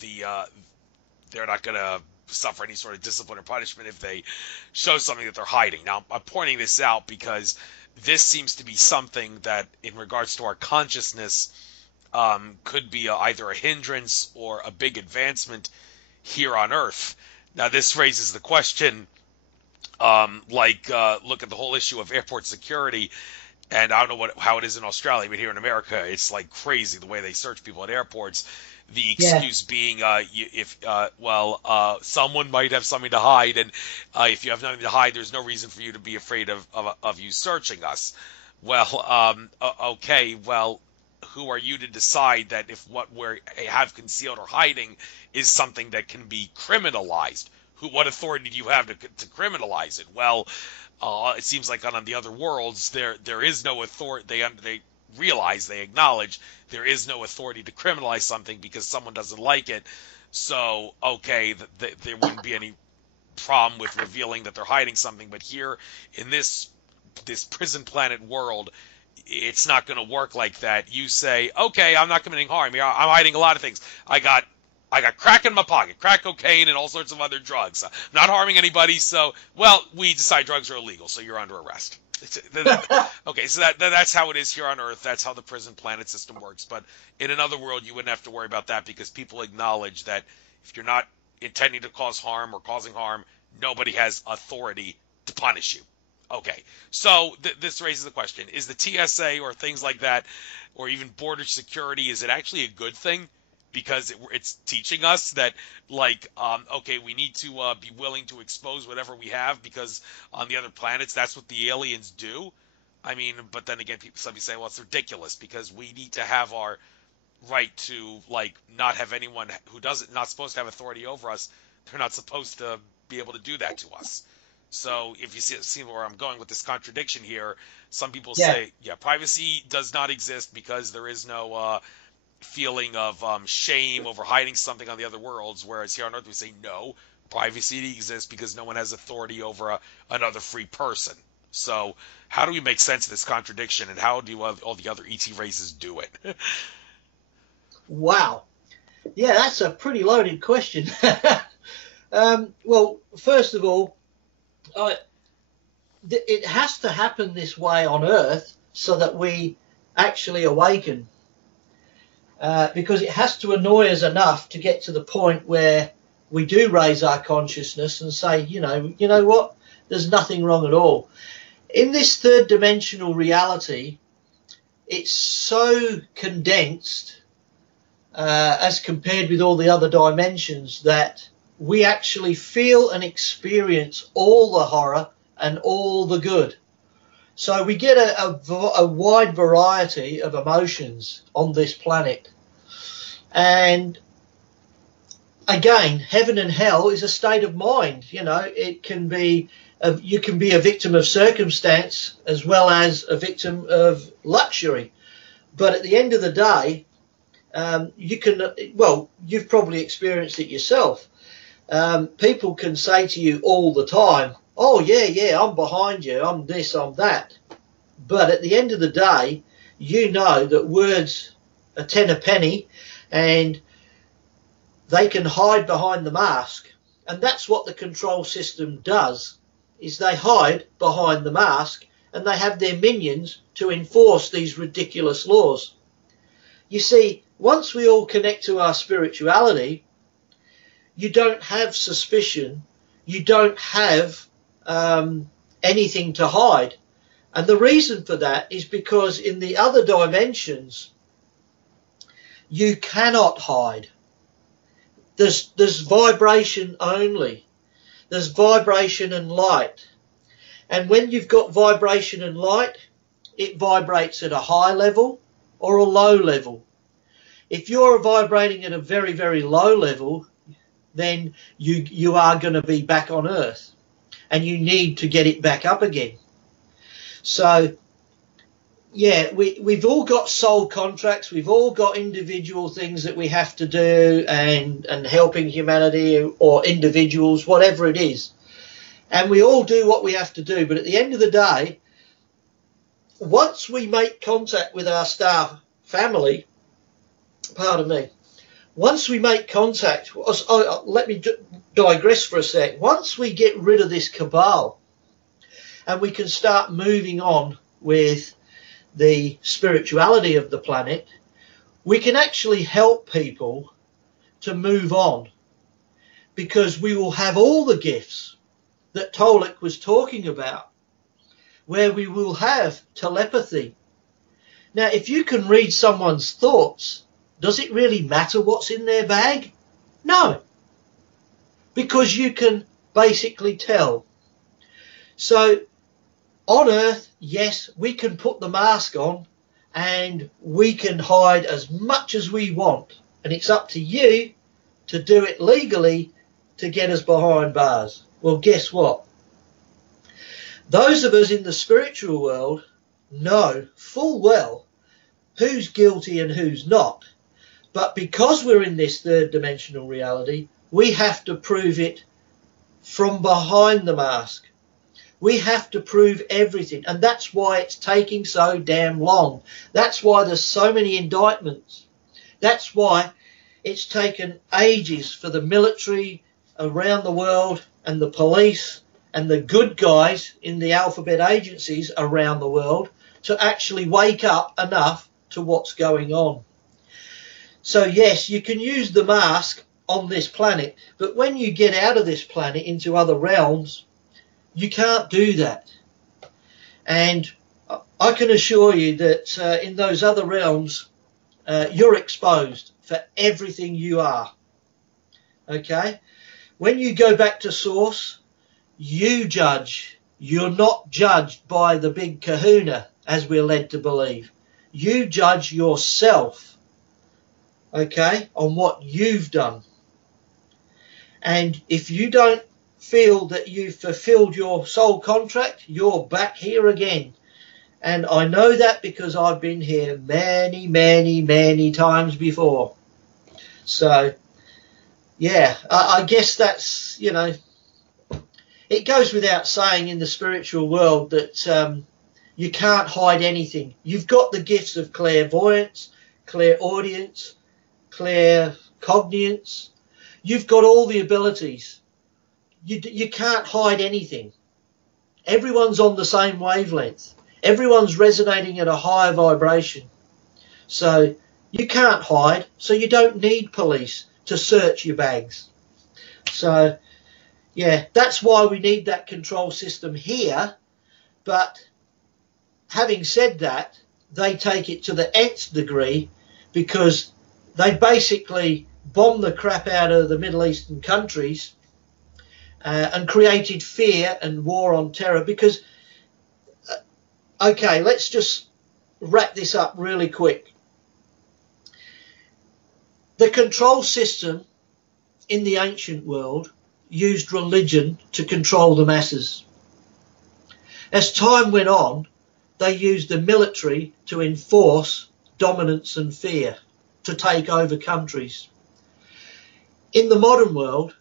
They're not going to suffer any sort of discipline or punishment if they show something that they're hiding. Now, I'm pointing this out because this seems to be something that, in regards to our consciousness, could be either a hindrance or a big advancement here on Earth. Now, this raises the question, look at the whole issue of airport security. And I don't know how it is in Australia, but here in America, it's like crazy the way they search people at airports. The excuse being, someone might have something to hide, and if you have nothing to hide, there's no reason for you to be afraid of you searching us. Well, okay, well, who are you to decide that if what we have concealed or hiding is something that can be criminalized? What authority do you have to criminalize it? Well, it seems like on the other worlds, there is no authority. They realize, they acknowledge there is no authority to criminalize something because someone doesn't like it. So, okay, there wouldn't be any problem with revealing that they're hiding something. But here in this prison planet world, it's not going to work like that. You say, okay, I'm not committing harm here. I'm hiding a lot of things. I got crack in my pocket, crack cocaine, and all sorts of other drugs. I'm not harming anybody, so, well, we decide drugs are illegal, so you're under arrest. Okay, so that's how it is here on Earth. That's how the prison planet system works. But in another world, you wouldn't have to worry about that, because people acknowledge that if you're not intending to cause harm or causing harm, nobody has authority to punish you. Okay, so this raises the question, is the TSA or things like that, or even border security, is it actually a good thing? Because it's teaching us that, like, okay, we need to be willing to expose whatever we have, because on the other planets, that's what the aliens do. I mean, but then again, some people say, well, it's ridiculous, because we need to have our right to, like, not have anyone who not supposed to have authority over us. They're not supposed to be able to do that to us. So if you see where I'm going with this contradiction here, some people say, privacy does not exist because there is no feeling of shame over hiding something on the other worlds, whereas here on Earth we say no, privacy exists because no one has authority over another free person. So how do we make sense of this contradiction, and how do all the other ET races do it? Wow. Yeah, that's a pretty loaded question. Well, first of all, it has to happen this way on Earth so that we actually awaken. Because it has to annoy us enough to get to the point where we do raise our consciousness and say, you know what, there's nothing wrong at all. In this third dimensional reality, it's so condensed as compared with all the other dimensions that we actually feel and experience all the horror and all the good. So we get a wide variety of emotions on this planet. And again, heaven and hell is a state of mind. It can be, you can be a victim of circumstance as well as a victim of luxury. But at the end of the day, you've probably experienced it yourself. People can say to you all the time, oh, yeah, I'm behind you, I'm this, I'm that. But at the end of the day, you know that words are 10 a penny, and they can hide behind the mask. And that's what the control system does, is they hide behind the mask and they have their minions to enforce these ridiculous laws. You see, once we all connect to our spirituality, you don't have suspicion, you don't have anything to hide. And the reason for that is because in the other dimensions, you cannot hide. There's vibration only. There's vibration and light. And when you've got vibration and light, it vibrates at a high level or a low level. If you're vibrating at a very, very low level, then you are going to be back on Earth and you need to get it back up again. So, yeah, we've all got soul contracts. We've all got individual things that we have to do and helping humanity or individuals, whatever it is. And we all do what we have to do. But at the end of the day, once we make contact with our star family, pardon me, once we make contact, let me digress for a sec. Once we get rid of this cabal and we can start moving on with the spirituality of the planet, we can actually help people to move on, because we will have all the gifts that Tolek was talking about, where we will have telepathy. Now, if you can read someone's thoughts, does it really matter what's in their bag? No, because you can basically tell. So on Earth, yes, we can put the mask on and we can hide as much as we want. And it's up to you to do it legally to get us behind bars. Well, guess what? Those of us in the spiritual world know full well who's guilty and who's not. But because we're in this third dimensional reality, we have to prove it from behind the mask. We have to prove everything. And that's why it's taking so damn long. That's why there's so many indictments. That's why it's taken ages for the military around the world and the police and the good guys in the alphabet agencies around the world to actually wake up enough to what's going on. So yes, you can use the mask on this planet, but when you get out of this planet into other realms, you can't do that. And I can assure you that in those other realms, you're exposed for everything you are. Okay? When you go back to source, you judge. You're not judged by the big kahuna, as we're led to believe. You judge yourself, okay, on what you've done. And if you don't feel that you've fulfilled your soul contract, you're back here again. And I know that because I've been here many, many, many times before. So, yeah, I guess that's, you know, it goes without saying in the spiritual world that you can't hide anything. You've got the gifts of clairvoyance, clairaudience, claircognizance. You've got all the abilities. You can't hide anything. Everyone's on the same wavelength. Everyone's resonating at a higher vibration. So you can't hide, so you don't need police to search your bags. So, yeah, that's why we need that control system here. But having said that, they take it to the nth degree because they basically bombed the crap out of the Middle Eastern countries and created fear and war on terror because, okay, let's just wrap this up really quick. The control system in the ancient world used religion to control the masses. As time went on, they used the military to enforce dominance and fear, to take over countries. In the modern world,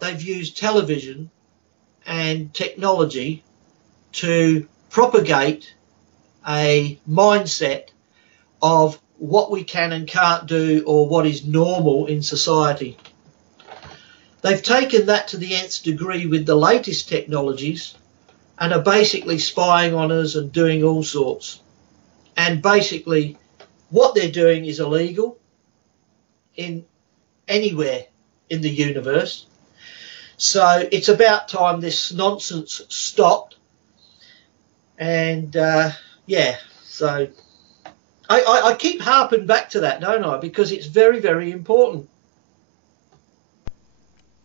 they've used television and technology to propagate a mindset of what we can and can't do or what is normal in society. They've taken that to the nth degree with the latest technologies and are basically spying on us and doing all sorts. And basically what they're doing is illegal in anywhere in the universe. So it's about time this nonsense stopped. And yeah, so I keep harping back to that, don't I? Because it's very, very important.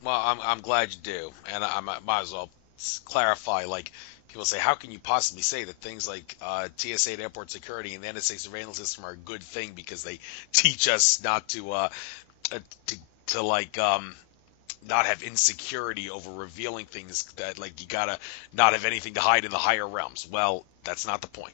Well, I'm glad you do, and I might as well clarify. Like, people say, how can you possibly say that things like TSA and airport security and the NSA surveillance system are a good thing because they teach us not to like not have insecurity over revealing things, that like you gotta not have anything to hide in the higher realms. Well, that's not the point.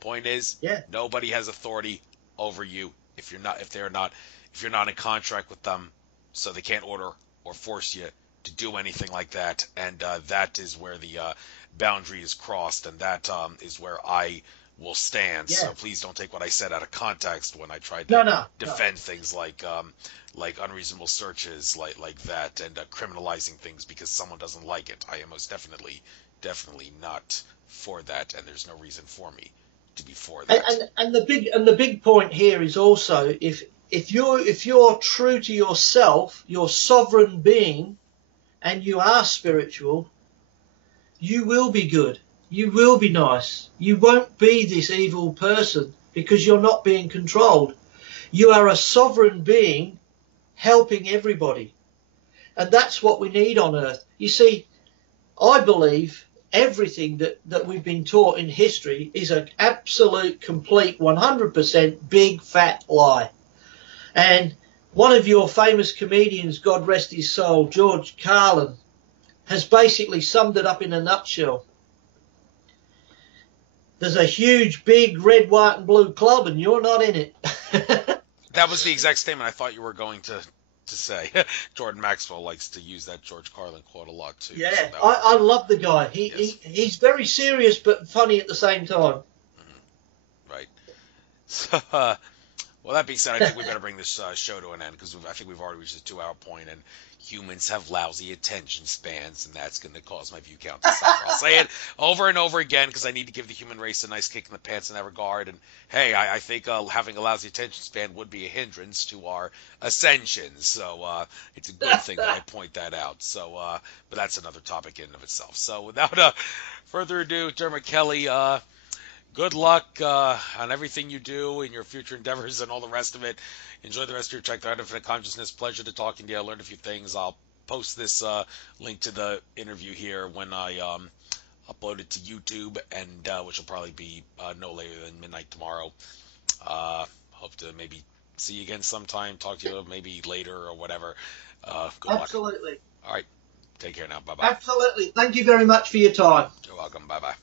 Point is, Yeah. nobody has authority over you if you're not in contract with them, so they can't order or force you to do anything like that. And that is where the boundary is crossed, and that is where I will stand. Yeah. So please don't take what I said out of context when I tried to No. defend things like unreasonable searches, like that, and criminalizing things because someone doesn't like it. I am most definitely not for that, and there's no reason for me to be for that. And the big point here is also if you're true to yourself, your sovereign being, and you are spiritual, you will be good. You will be nice. You won't be this evil person because you're not being controlled. You are a sovereign being helping everybody. And that's what we need on earth. You see, I believe everything that we've been taught in history is an absolute, complete, 100% big fat lie. And one of your famous comedians, God rest his soul, George Carlin, has basically summed it up in a nutshell. There's a huge, big red, white and blue club and you're not in it. That was the exact statement I thought you were going to say. Jordan Maxwell likes to use that George Carlin quote a lot too. Yeah, so I love the guy. Yes. He's very serious but funny at the same time. Right. So, well, that being said, I think we better bring this show to an end because I think we've already reached the 2-hour point, and humans have lousy attention spans, and that's going to cause my view count to suffer. I'll say it over and over again because I need to give the human race a nice kick in the pants in that regard. And hey, I think having a lousy attention span would be a hindrance to our ascension. So it's a good thing that I point that out. So, but that's another topic in and of itself. So without further ado, Dermot Kelly. Good luck on everything you do in your future endeavors and all the rest of it. Enjoy the rest of your trek through infinite consciousness. Pleasure to talking to you. I learned a few things. I'll post this link to the interview here when I upload it to YouTube, and which will probably be no later than midnight tomorrow. Hope to maybe see you again sometime. Talk to you maybe later or whatever. Good luck. Absolutely. All right. Take care now. Bye-bye. Absolutely. Thank you very much for your time. You're welcome. Bye-bye.